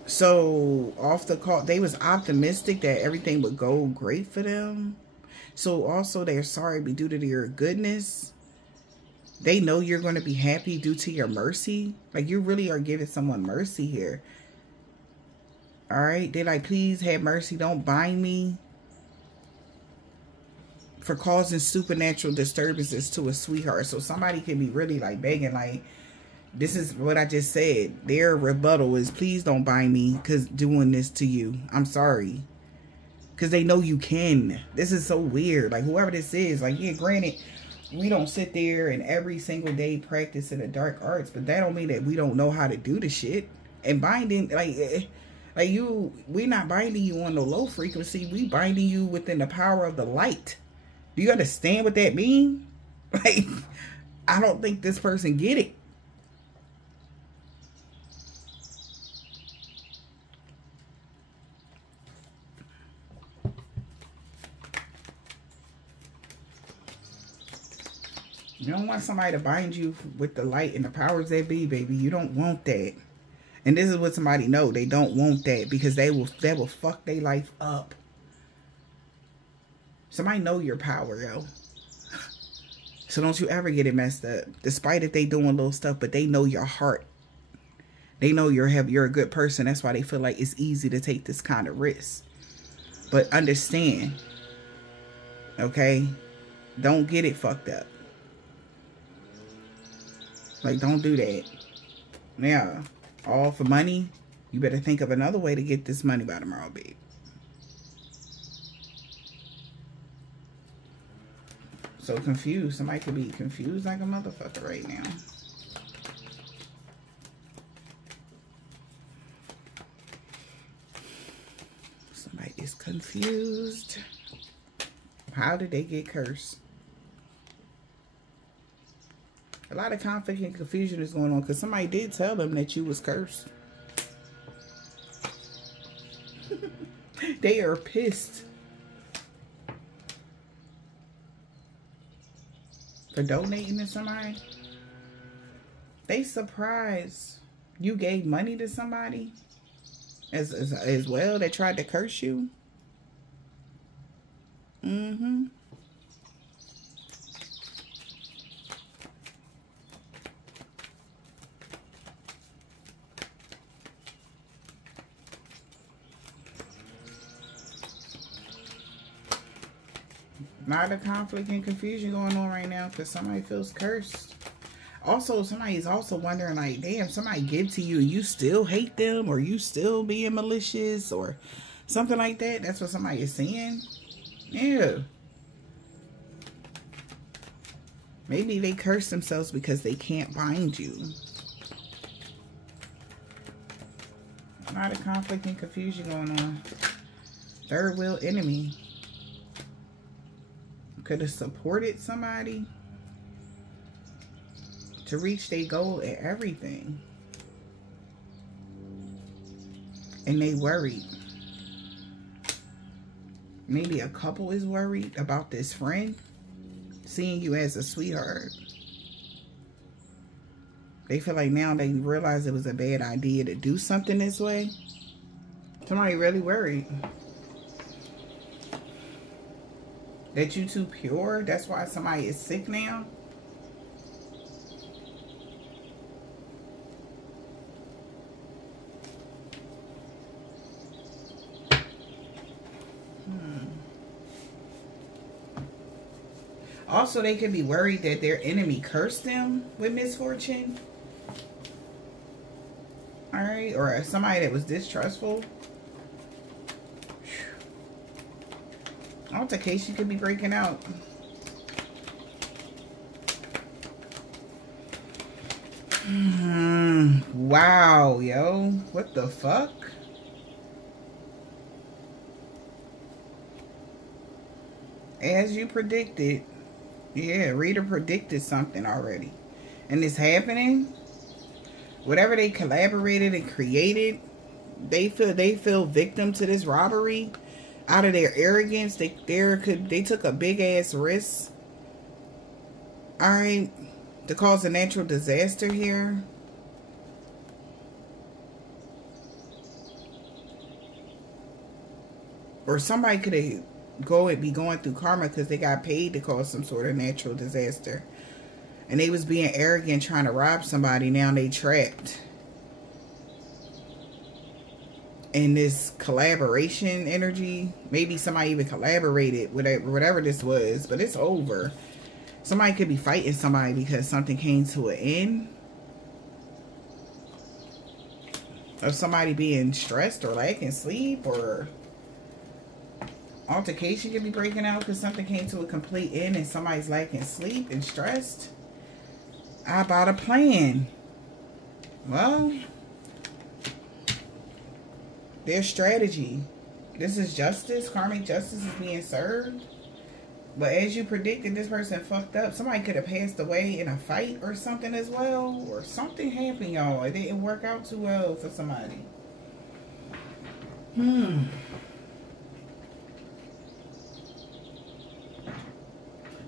So off the call, they was optimistic that everything would go great for them. So also they're sorry due to your goodness. They know you're going to be happy due to your mercy. Like you really are giving someone mercy here. All right. They're like, please have mercy. Don't bind me. for causing supernatural disturbances to a sweetheart. So somebody can be really like begging, like, this is what I just said. Their rebuttal is, please don't bind me because doing this to you. I'm sorry. Because they know you can. This is so weird. Like, whoever this is, like, yeah, granted, we don't sit there and every single day practice in the dark arts, but that don't mean that we don't know how to do the shit. And binding, like you, we not binding you on the low frequency. We binding you within the power of the light. Do you understand what that means? Like, I don't think this person get it. You don't want somebody to bind you with the light and the powers that be, baby. You don't want that. And this is what somebody know. They don't want that because that will fuck their life up. Somebody know your power, yo. So don't you ever get it messed up. Despite if they doing little stuff, but they know your heart. They know you're a good person. That's why they feel like it's easy to take this kind of risk. But understand, okay? Don't get it fucked up. Like, don't do that. Yeah. All for money. You better think of another way to get this money by tomorrow, babe. So confused. Somebody could be confused like a motherfucker right now. Somebody is confused. How did they get cursed? A lot of conflict and confusion is going on because somebody did tell them that you was cursed. They are pissed. For donating to somebody. They surprised you gave money to somebody as well that tried to curse you. Mm-hmm. A lot of conflict and confusion going on right now because somebody feels cursed. Also, somebody's also wondering, like, damn, somebody give to you, you still hate them, or you still being malicious, or something like that. That's what somebody is saying. Yeah. Maybe they curse themselves because they can't bind you. A lot of conflict and confusion going on. Third wheel enemy. Could have supported somebody to reach their goal and everything. And they worried. Maybe a couple is worried about this friend seeing you as a sweetheart. They feel like now they realize it was a bad idea to do something this way. Somebody really worried. That you too pure? That's why somebody is sick now? Also, they could be worried that their enemy cursed them with misfortune. Alright? Or somebody that was distrustful. Altercation could be breaking out. Wow, yo. What the fuck? As you predicted. Yeah, reader predicted something already. And it's happening. Whatever they collaborated and created, they feel victim to this robbery. Out of their arrogance, they took a big ass risk. Alright. To cause a natural disaster here. Or somebody could be going through karma because they got paid to cause some sort of natural disaster. And they was being arrogant trying to rob somebody. Now they trapped. in this collaboration energy. Maybe somebody even collaborated with whatever this was, but it's over. Somebody could be fighting somebody because something came to an end. Of somebody being stressed or lacking sleep, or altercation could be breaking out because something came to a complete end and somebody's lacking sleep and stressed. I bought a plan. Well, their strategy. This is justice. Karmic justice is being served. But as you predicted, this person fucked up. Somebody could have passed away in a fight or something as well. Or something happened, y'all. It didn't work out too well for somebody.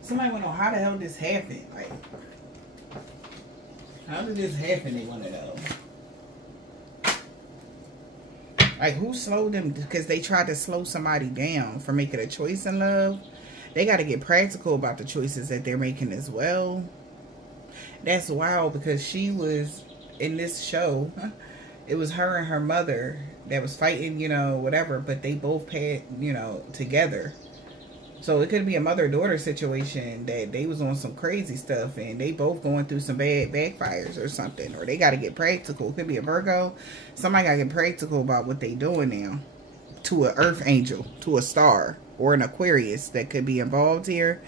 Somebody want to know how the hell this happened. Like, how did this happen? They want to know. Like, who slowed them? Because they tried to slow somebody down for making a choice in love. They got to get practical about the choices that they're making as well. That's wild, because she was in this show. It was her and her mother that was fighting, you know, whatever. But they both had, you know, together. So it could be a mother-daughter situation that they was on some crazy stuff and they both going through some bad backfires or something. Or they got to get practical. It could be a Virgo. Somebody got to get practical about what they doing now. To an earth angel, to a star, or an Aquarius that could be involved here.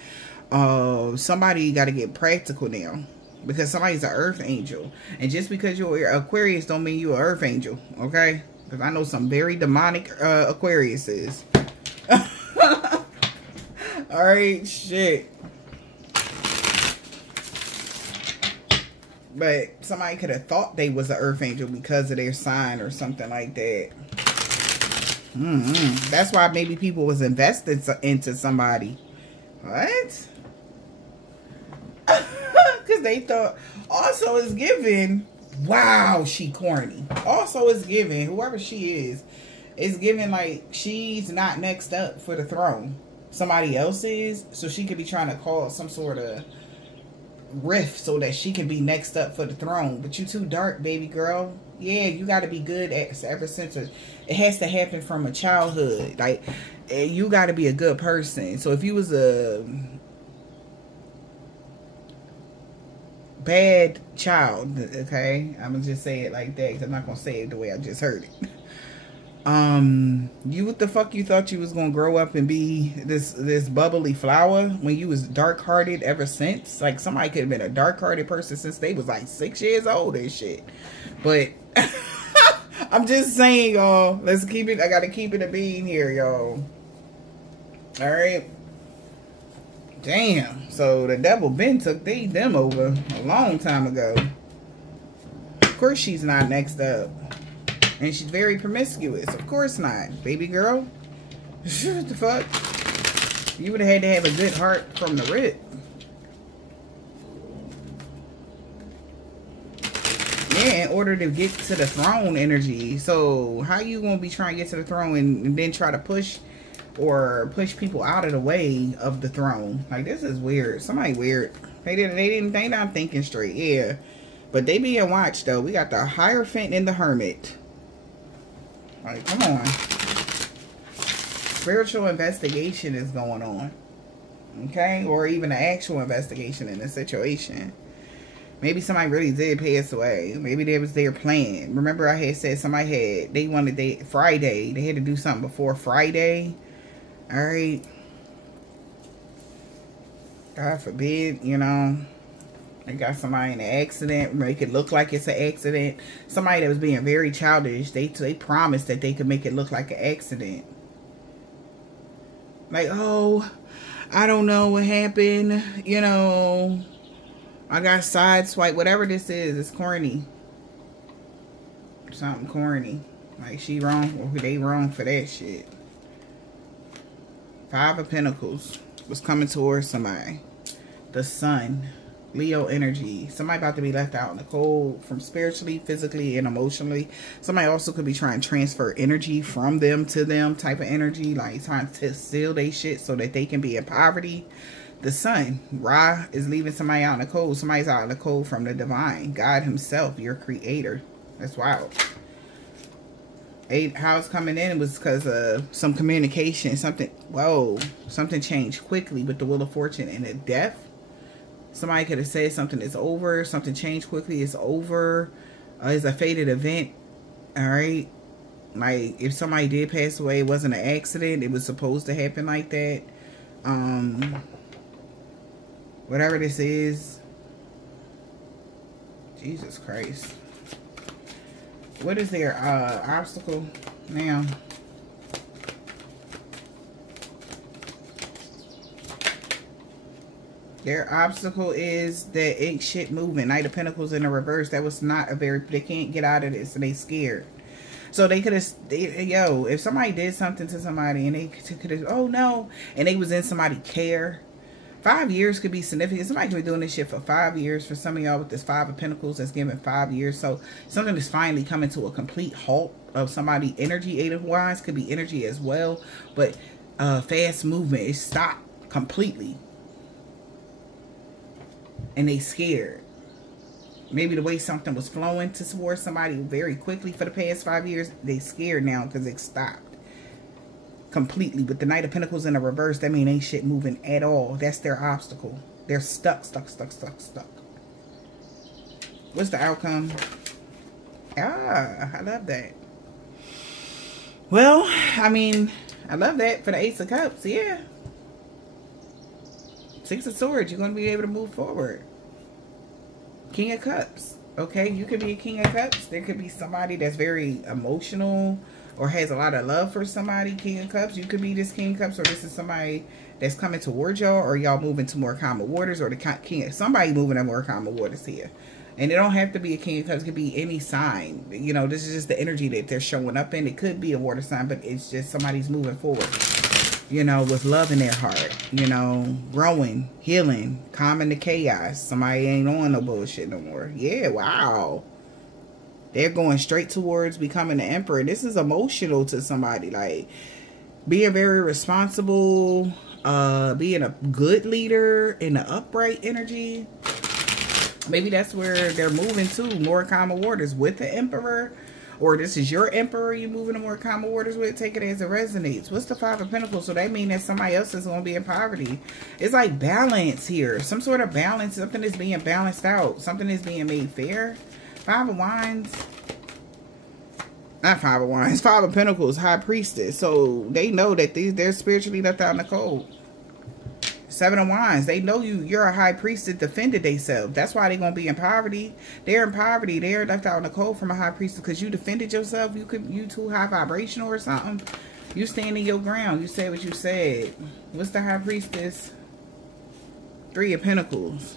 Somebody got to get practical now, because somebody's an earth angel. And just because you're an Aquarius don't mean you're an earth angel, okay? Because I know some very demonic Aquariuses. Alright, shit. But somebody could have thought they was an earth angel because of their sign or something like that. That's why maybe people was invested into somebody. What? Because they thought. Also, it's given. Wow, she corny. Also, it's given. Whoever she is given like she's not next up for the throne. Somebody else is. So she could be trying to cause some sort of rift so that she can be next up for the throne. But you too dark, baby girl. Yeah, you got to be good ever since it has to happen from a childhood. Like, you got to be a good person. So if you was a bad child, okay, I'm gonna just say it like that because I'm not gonna say it the way I just heard it. What the fuck you thought you was gonna grow up and be this bubbly flower when you was dark-hearted ever since? Like, somebody could have been a dark-hearted person since they was like 6 years old and shit. But I'm just saying, y'all, let's keep it. I gotta keep it a bean here, y'all. All right. Damn. So the devil Ben took them over a long time ago. Of course she's not next up. And she's very promiscuous. Of course not, baby girl. What the fuck? You would have had to have a good heart from the rip. Yeah, in order to get to the throne energy. So how you gonna be trying to get to the throne and then try to push people out of the way of the throne? Like, this is weird. Somebody weird. They not thinking straight. Yeah, but they being watched though. We got the Hierophant and the Hermit. Like, come on. Spiritual investigation is going on. Okay? Or even an actual investigation in the situation. Maybe somebody really did pass away. Maybe that was their plan. Remember I had said somebody had, Friday. They had to do something before Friday. Alright. God forbid, you know. They got somebody in an accident, make it look like it's an accident. Somebody that was being very childish, they promised that they could make it look like an accident. Like, oh, I don't know what happened. You know, I got sideswiped. Whatever this is, it's corny. Something corny. Like, she wrong, or they wrong for that shit. 5 of Pentacles was coming towards somebody. The Sun. Leo energy. Somebody about to be left out in the cold from spiritually, physically, and emotionally. Somebody also could be trying to transfer energy from them to them type of energy. Like, trying to steal their shit so that they can be in poverty. The Sun. Ra is leaving somebody out in the cold. Somebody's out in the cold from the divine. God himself, your creator. That's wild. How it's coming in was because of some communication. Something, whoa, something changed quickly with the Wheel of Fortune and the Death. Somebody could have said something is over. Something changed quickly. It's over. It's a fated event. All right. Like, if somebody did pass away, it wasn't an accident. It was supposed to happen like that. Whatever this is. Jesus Christ. What is their obstacle now? Their obstacle is that ain't shit moving. Knight of Pentacles in the reverse. That was not a very... They can't get out of this and they scared. So they could have... Yo, if somebody did something to somebody and they could have... Oh, no. And they was in somebody's care. 5 years could be significant. Somebody could be doing this shit for 5 years. For some of y'all with this 5 of Pentacles, that's given 5 years. So something is finally coming to a complete halt of somebody energy wise. Could be energy as well. But fast movement is stopped completely. And they scared. Maybe the way something was flowing towards somebody very quickly for the past 5 years, they scared now because it stopped completely. With the Knight of Pentacles in the reverse, that means ain't shit moving at all. That's their obstacle. They're stuck. What's the outcome? Ah, I love that. Well, I mean, I love that for the Ace of Cups. Yeah. 6 of Swords, you're going to be able to move forward. King of Cups. Okay, you could be a King of Cups. There could be somebody that's very emotional or has a lot of love for somebody. King of Cups. You could be this King of Cups, or this is somebody that's coming towards y'all, or y'all moving to more calmer waters, or the King of somebody moving to more calmer waters here. And it don't have to be a King of Cups. It could be any sign. You know, this is just the energy that they're showing up in. It could be a water sign, but it's just somebody's moving forward. You know, with love in their heart. You know, growing, healing, calming the chaos. Somebody ain't on no bullshit no more. Yeah, wow. They're going straight towards becoming the Emperor. This is emotional to somebody. Like, being very responsible, being a good leader in the upright energy. Maybe that's where they're moving to, more calmer waters with the Emperor. Or this is your Emperor you're moving to more calmer waters with. Take it as it resonates. What's the 5 of Pentacles? So that means that somebody else is going to be in poverty. It's like balance here. Some sort of balance. Something is being balanced out. Something is being made fair. 5 of Wands. Not 5 of Wands. 5 of Pentacles. High Priestess. So they know that they're spiritually left out in the cold. 7 of Wands. They know you're a high priest that defended themselves. That's why they're going to be in poverty. They're in poverty. They're left out in the cold from a high priest because you defended yourself. You too high vibrational or something. You standing your ground. You said what you said. What's the high priestess? 3 of Pentacles.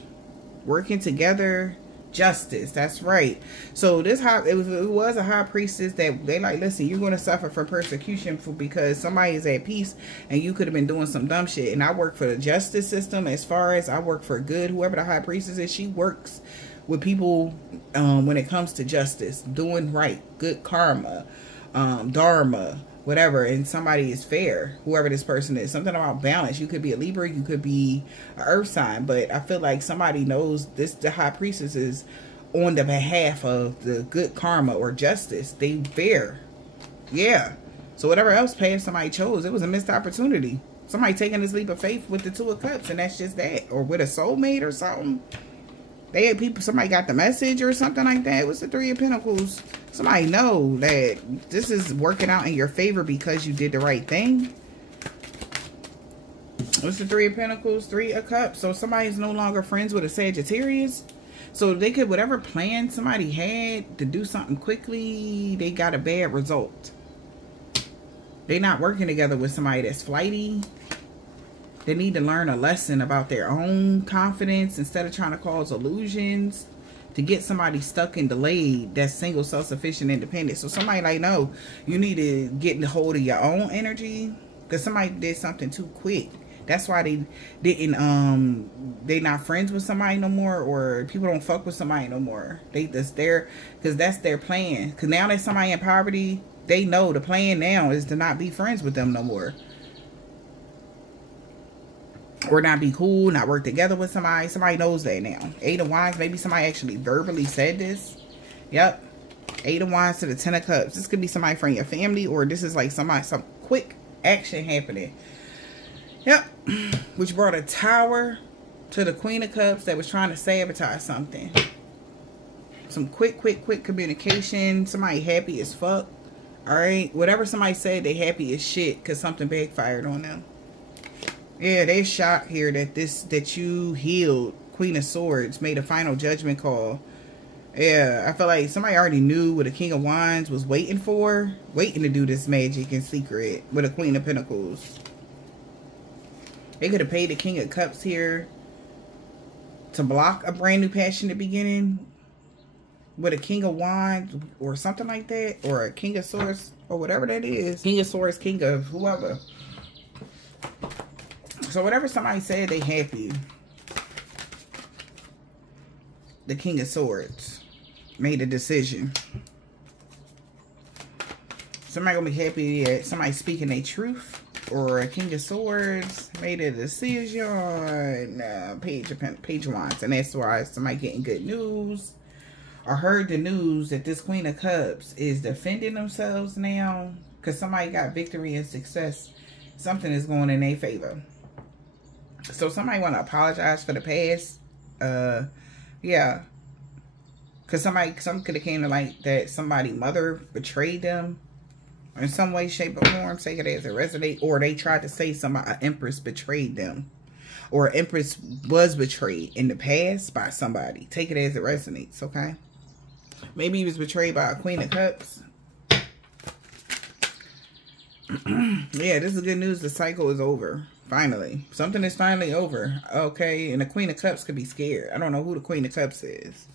Working together. Justice. That's right. So this it was a high priestess that they like, listen, you're going to suffer from persecution because somebody is at peace and you could have been doing some dumb shit. And I work for the justice system. As far as I work for good, whoever the high priestess is, she works with people when it comes to justice, doing right, good karma, dharma, whatever, and somebody is fair, whoever this person is. Something about balance. You could be a Libra, you could be an earth sign, but I feel like somebody knows this. The high priestess is on the behalf of the good karma or justice. They fair. Yeah. So whatever else path somebody chose, it was a missed opportunity. Somebody taking this leap of faith with the 2 of Cups, and that's just that. Or with a soulmate or something. They had people, somebody got the message or something like that. What's the 3 of Pentacles? Somebody know that this is working out in your favor because you did the right thing. What's the 3 of Pentacles? 3 of Cups. So somebody's no longer friends with a Sagittarius. So they could, whatever plan somebody had to do something quickly, they got a bad result. They're not working together with somebody that's flighty. They need to learn a lesson about their own confidence instead of trying to cause illusions to get somebody stuck and delayed that's single, self-sufficient, independent. So somebody like, no, you need to get in the hold of your own energy because somebody did something too quick. That's why they didn't, they not friends with somebody no more, or people don't fuck with somebody no more. Because that's their plan. Because now that somebody in poverty, they know the plan now is to not be friends with them no more. Or not be cool, not work together with somebody. Somebody knows that now. 8 of Wands, maybe somebody actually verbally said this. Yep. 8 of Wands to the 10 of Cups. This could be somebody from your family, or this is like some quick action happening. Yep. Which brought a Tower to the Queen of Cups that was trying to sabotage something. Some quick communication. Somebody happy as fuck. Alright? Whatever somebody said, they happy as shit because something backfired on them. Yeah, they're shocked here that you healed. Queen of Swords made a final judgment call. Yeah, I feel like somebody already knew what the King of Wands was waiting for. Waiting to do this magic in secret with a Queen of Pentacles. They could have paid the King of Cups here to block a brand new passionate beginning with a King of Wands or something like that, or a King of Swords or whatever that is. King of Swords, King of whoever. So whatever somebody said, they happy. The King of Swords made a decision. Somebody gonna be happy that somebody speaking their truth, or a King of Swords made a decision. Page of Wands, and that's why somebody getting good news, or heard the news that this Queen of Cups is defending themselves now because somebody got victory and success. Something is going in their favor. So somebody want to apologize for the past. Yeah. Because some could have came to like that somebody mother betrayed them in some way, shape, or form. Take it as it resonate. Or they tried to say an empress betrayed them. Or an empress was betrayed in the past by somebody. Take it as it resonates, okay? Maybe he was betrayed by a Queen of Cups. Yeah, this is good news. The cycle is over. Finally. Something is finally over. Okay, and the Queen of Cups could be scared. I don't know who the Queen of Cups is.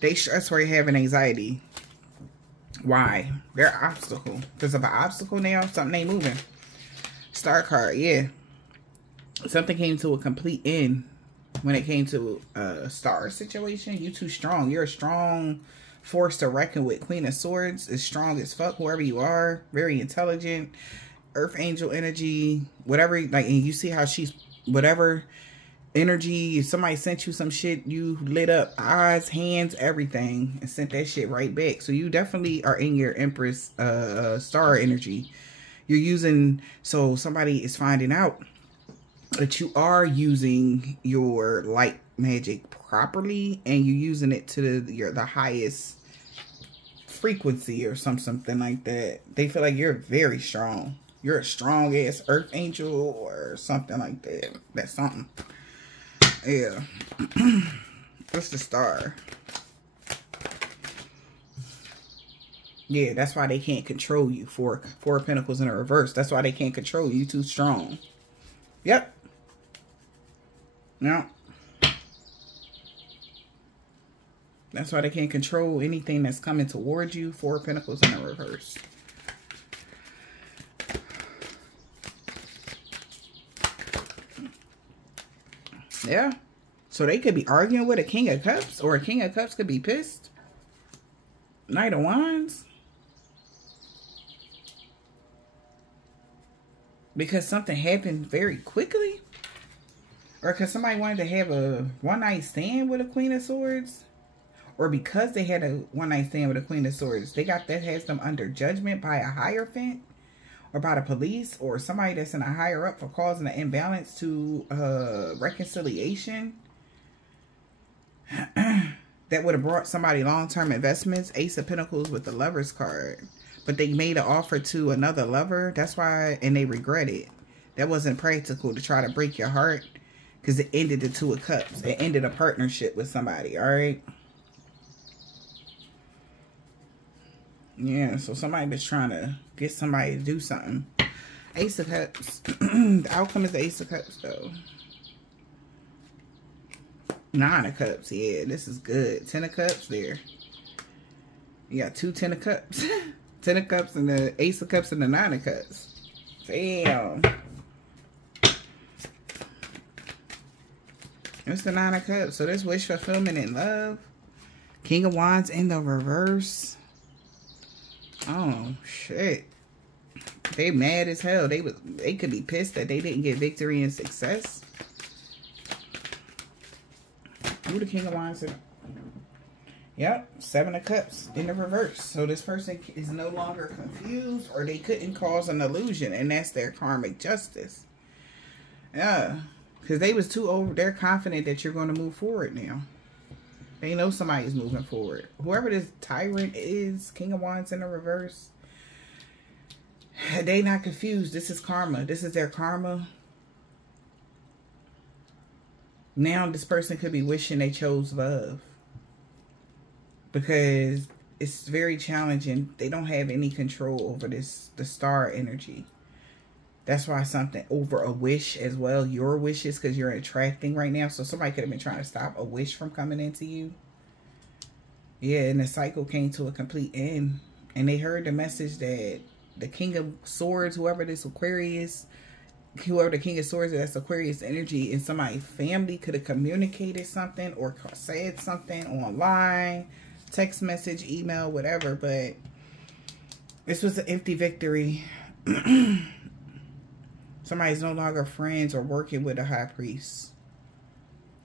They stress where you're having anxiety. Why? They're obstacle. Because of an obstacle now, something ain't moving. Star card, yeah. Something came to a complete end when it came to a star situation. You too strong. You're a strong force to reckon with. Queen of Swords is strong as fuck, whoever you are. Very intelligent. Earth angel energy. Whatever, like, and you see how she's, whatever energy, if somebody sent you some shit, you lit up eyes, hands, everything, and sent that shit right back. So you definitely are in your Empress star energy. You're using, so somebody is finding out that you are using your light magic properly, and you're using it to the highest frequency or something like that. They feel like you're very strong. You're a strong ass earth angel or something like that. That's something. Yeah. What's the star? Yeah, that's why they can't control you. Four of Pentacles in a reverse. That's why they can't control you. You too strong. Yep. No. That's why they can't control anything that's coming towards you. Four of Pentacles in a reverse. Yeah. So they could be arguing with a King of Cups, or a King of Cups could be pissed. Knight of Wands. Because something happened very quickly. Or because somebody wanted to have a one-night stand with a Queen of Swords. Or because they had a one-night stand with a Queen of Swords. That has them under judgment by a Hierophant. Or by the police, or somebody that's in a higher up for causing an imbalance to reconciliation. That would have brought somebody long-term investments. Ace of Pentacles with the Lover's card. But they made an offer to another lover. That's why, and they regret it. That wasn't practical to try to break your heart. Because it ended the Two of Cups. It ended a partnership with somebody, alright? Yeah, so somebody was trying to get somebody to do something. Ace of Cups. The outcome is the Ace of Cups, though. Nine of Cups. Yeah, this is good. 10 of Cups there. You got two 10 of Cups. 10 of Cups and the Ace of Cups and the 9 of Cups. Damn. It's the 9 of Cups. So this wish fulfillment in love. King of Wands in the reverse. Oh, shit. They mad as hell. They could be pissed that they didn't get victory and success. Who the King of Wands? Yep, 7 of Cups in the reverse. So this person is no longer confused, or they couldn't cause an illusion, and that's their karmic justice. Yeah, because they was too over. They're confident that you're going to move forward now. They know somebody's moving forward. Whoever this tyrant is, King of Wands in the reverse, they not confused. This is karma. This is their karma. Now this person could be wishing they chose love, because it's very challenging. They don't have any control over the star energy. That's why something over a wish as well. Your wishes, because you're attracting right now. So somebody could have been trying to stop a wish from coming into you. Yeah, and the cycle came to a complete end. And they heard the message that the King of Swords, whoever this Aquarius, whoever the King of Swords is, that's Aquarius energy, and somebody's family could have communicated something or said something online, text message, email, whatever. But this was an empty victory. Somebody's no longer friends or working with a high priest,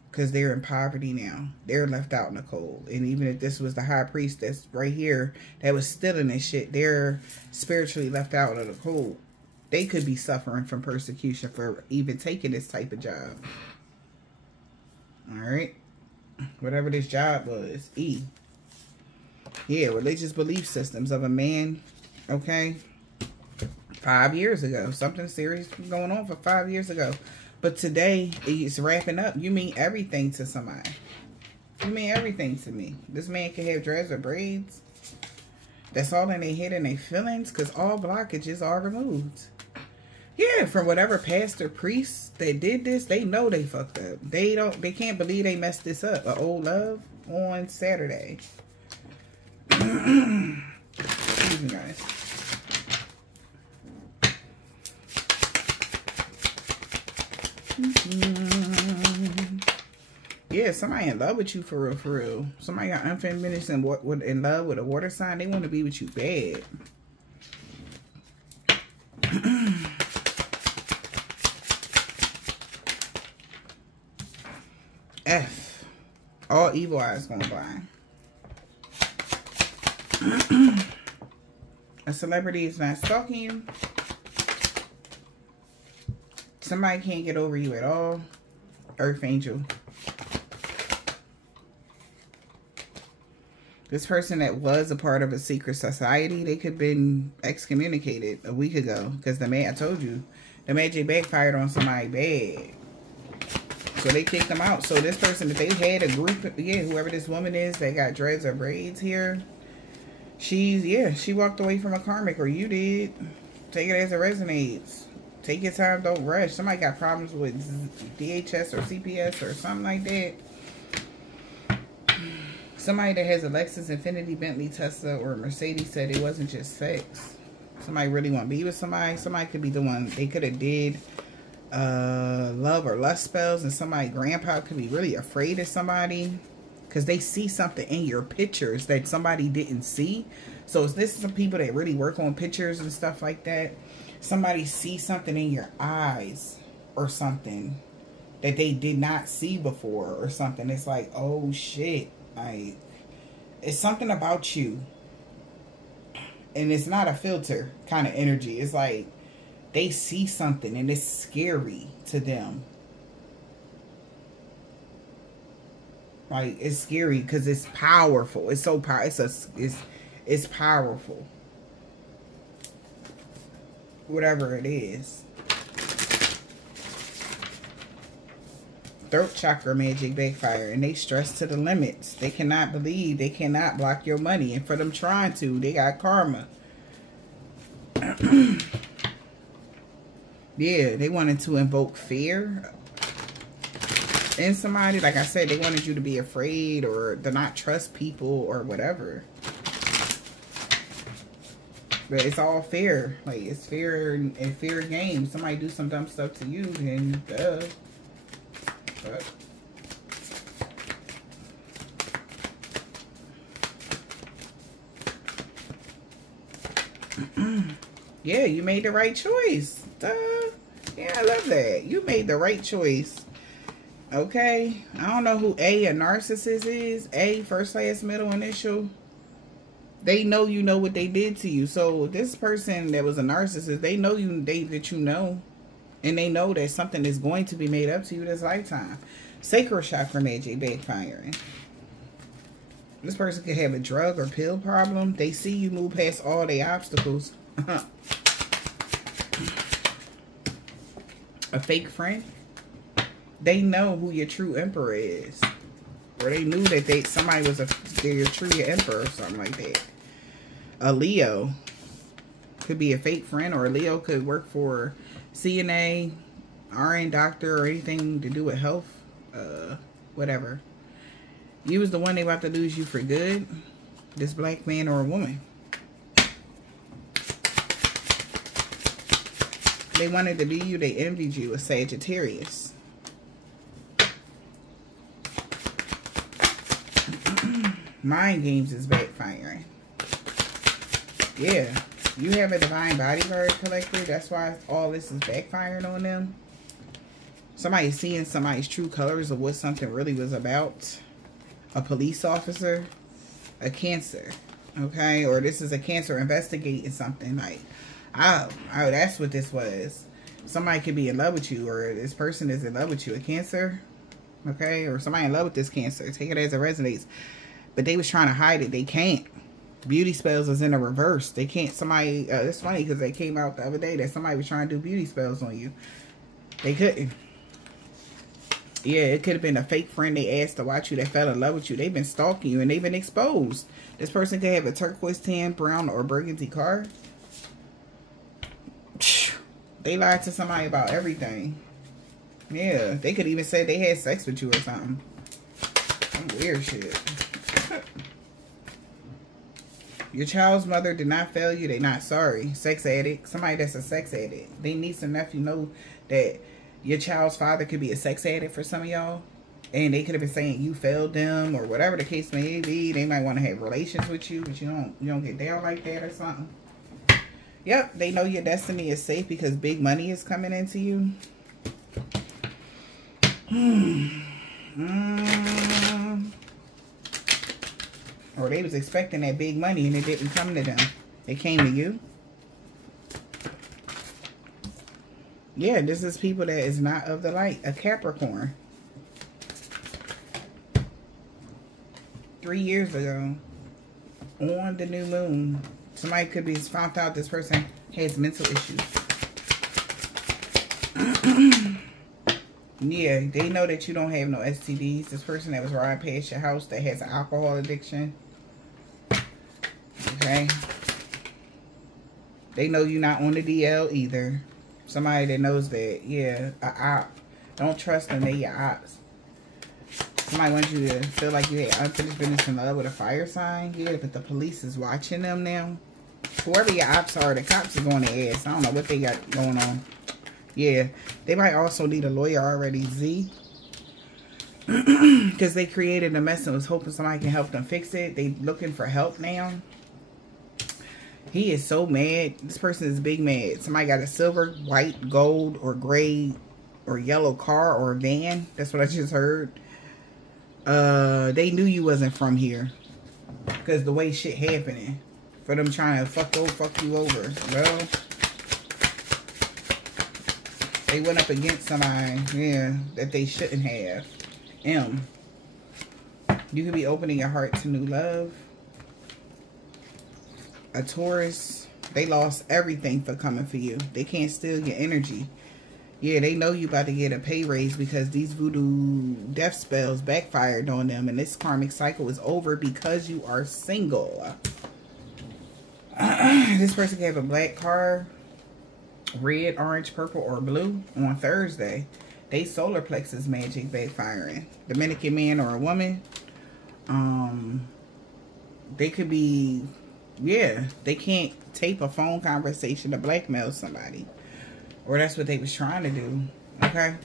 because they're in poverty now. They're left out in the cold. And even if this was the high priest that's right here that was stealing this shit, they're spiritually left out of the cold. They could be suffering from persecution for even taking this type of job. Alright. Whatever this job was. E. Yeah, religious belief systems of a man. Okay. 5 years ago. Something serious going on for 5 years ago. But today, it's wrapping up. You mean everything to somebody. You mean everything to me. This man can have dreads or braids. That's all in their head and their feelings, because all blockages are removed. Yeah, from whatever pastor, priest that did this, they know they fucked up. They can't believe they messed this up. An old love on Saturday. Excuse me, guys. Yeah, somebody in love with you for real, for real. Somebody got unfinished and in love with a water sign. They want to be with you bad. F. All evil eyes gonna by. A celebrity is not stalking you. Somebody can't get over you at all. Earth angel. This person that was a part of a secret society, they could have been excommunicated a week ago. Because the man, I told you, the magic backfired on somebody bad. So they kicked them out. So this person, if they had a group, yeah, whoever this woman is that got dreads or braids here, she walked away from a karmic, or you did. Take it as it resonates. Take your time, don't rush. Somebody got problems with DHS or CPS or something like that. Somebody that has a Lexus, Infiniti, Bentley, Tesla, or Mercedes said it wasn't just sex. Somebody really want to be with somebody. Somebody could be the one. They could have did love or lust spells, and somebody, grandpa, could be really afraid of somebody because they see something in your pictures that somebody didn't see. So this is some people that really work on pictures and stuff like that. Somebody sees something in your eyes or something that they did not see before or something. It's like, oh shit. Like, it's something about you. And it's not a filter kind of energy. It's like they see something and it's scary to them. Like, it's scary because it's powerful. It's so powerful. It's powerful. Whatever it is. Throat chakra magic backfire, and they stress to the limits. They cannot believe. They cannot block your money. And for them trying to, they got karma. Yeah, they wanted to invoke fear in somebody. Like I said, they wanted you to be afraid or to not trust people or whatever. But it's all fair. Like, it's fair and fair game. Somebody do some dumb stuff to you, then duh. But yeah, you made the right choice. Duh. Yeah, I love that. You made the right choice. Okay, I don't know who A narcissist is. A, first, last, middle, initial. They know you know what they did to you. So this person that was a narcissist, they know that you know. And they know that something is going to be made up to you this lifetime. Sacral chakra magic backfiring. This person could have a drug or pill problem. They see you move past all the obstacles. A fake friend. They know who your true emperor is. Or they knew that somebody was your true emperor or something like that. A Leo. Could be a fake friend, or a Leo could work for CNA, RN doctor, or anything to do with health. Whatever. You was the one they about to lose you for good. This black man or a woman. They wanted to be you. They envied you. A Sagittarius. Mind games is backfiring. Yeah. You have a divine bodyguard collector. That's why all this is backfiring on them. Somebody's seeing somebody's true colors of what something really was about. A police officer. A Cancer. Okay? Or this is a Cancer investigating something. Like, oh, that's what this was. Somebody could be in love with you. Or this person is in love with you. A Cancer. Okay? Or somebody in love with this Cancer. Take it as it resonates. But they was trying to hide it. They can't. Beauty spells is in a reverse. They can't. Somebody, it's funny because they came out the other day that somebody was trying to do beauty spells on you. They couldn't. Yeah, it could have been a fake friend they asked to watch you that fell in love with you. They've been stalking you and they've been exposed. This person could have a turquoise, tan, brown, or burgundy car. They lied to somebody about everything. Yeah, they could even say they had sex with you or something. Some weird shit. Your child's mother did not fail you. They're not sorry. Sex addict. Somebody that's a sex addict. They niece and nephew know that your child's father could be a sex addict for some of y'all. And they could have been saying you failed them or whatever the case may be. They might want to have relations with you, but you don't get down like that or something. Yep, they know your destiny is safe because big money is coming into you. Or they was expecting that big money and it didn't come to them. It came to you. Yeah, this is people that is not of the light. A Capricorn. 3 years ago, on the new moon, somebody could be found out this person has mental issues. Yeah, they know that you don't have no STDs. This person that was riding past your house that has an alcohol addiction. Okay. They know you're not on the DL either. Somebody that knows that, yeah, a op. Don't trust them, they your ops. Somebody wants you to feel like you had unfinished business in love with a fire sign. Yeah, but the police is watching them now. Whoever your ops are, the cops are going to ask. I don't know what they got going on. Yeah, they might also need a lawyer already, Z. Because they created a mess and was hoping somebody can help them fix it. They looking for help now. He is so mad. This person is big mad. Somebody got a silver, white, gold, or gray, or yellow car or van. That's what I just heard. They knew you wasn't from here. Because the way shit happening. For them trying to fuck you over. Well, they went up against somebody, yeah, that they shouldn't have. M. You could be opening your heart to new love. A Taurus. They lost everything for coming for you. They can't steal your energy. Yeah, they know you about to get a pay raise because these voodoo death spells backfired on them. And this karmic cycle is over because you are single. This person can have a black car, red, orange, purple, or blue on Thursday. They solar plexus magic backfiring. Dominican man or a woman. They could be, yeah, they can't tape a phone conversation to blackmail somebody. Or that's what they was trying to do. Okay?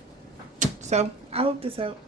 So, I hope this helped.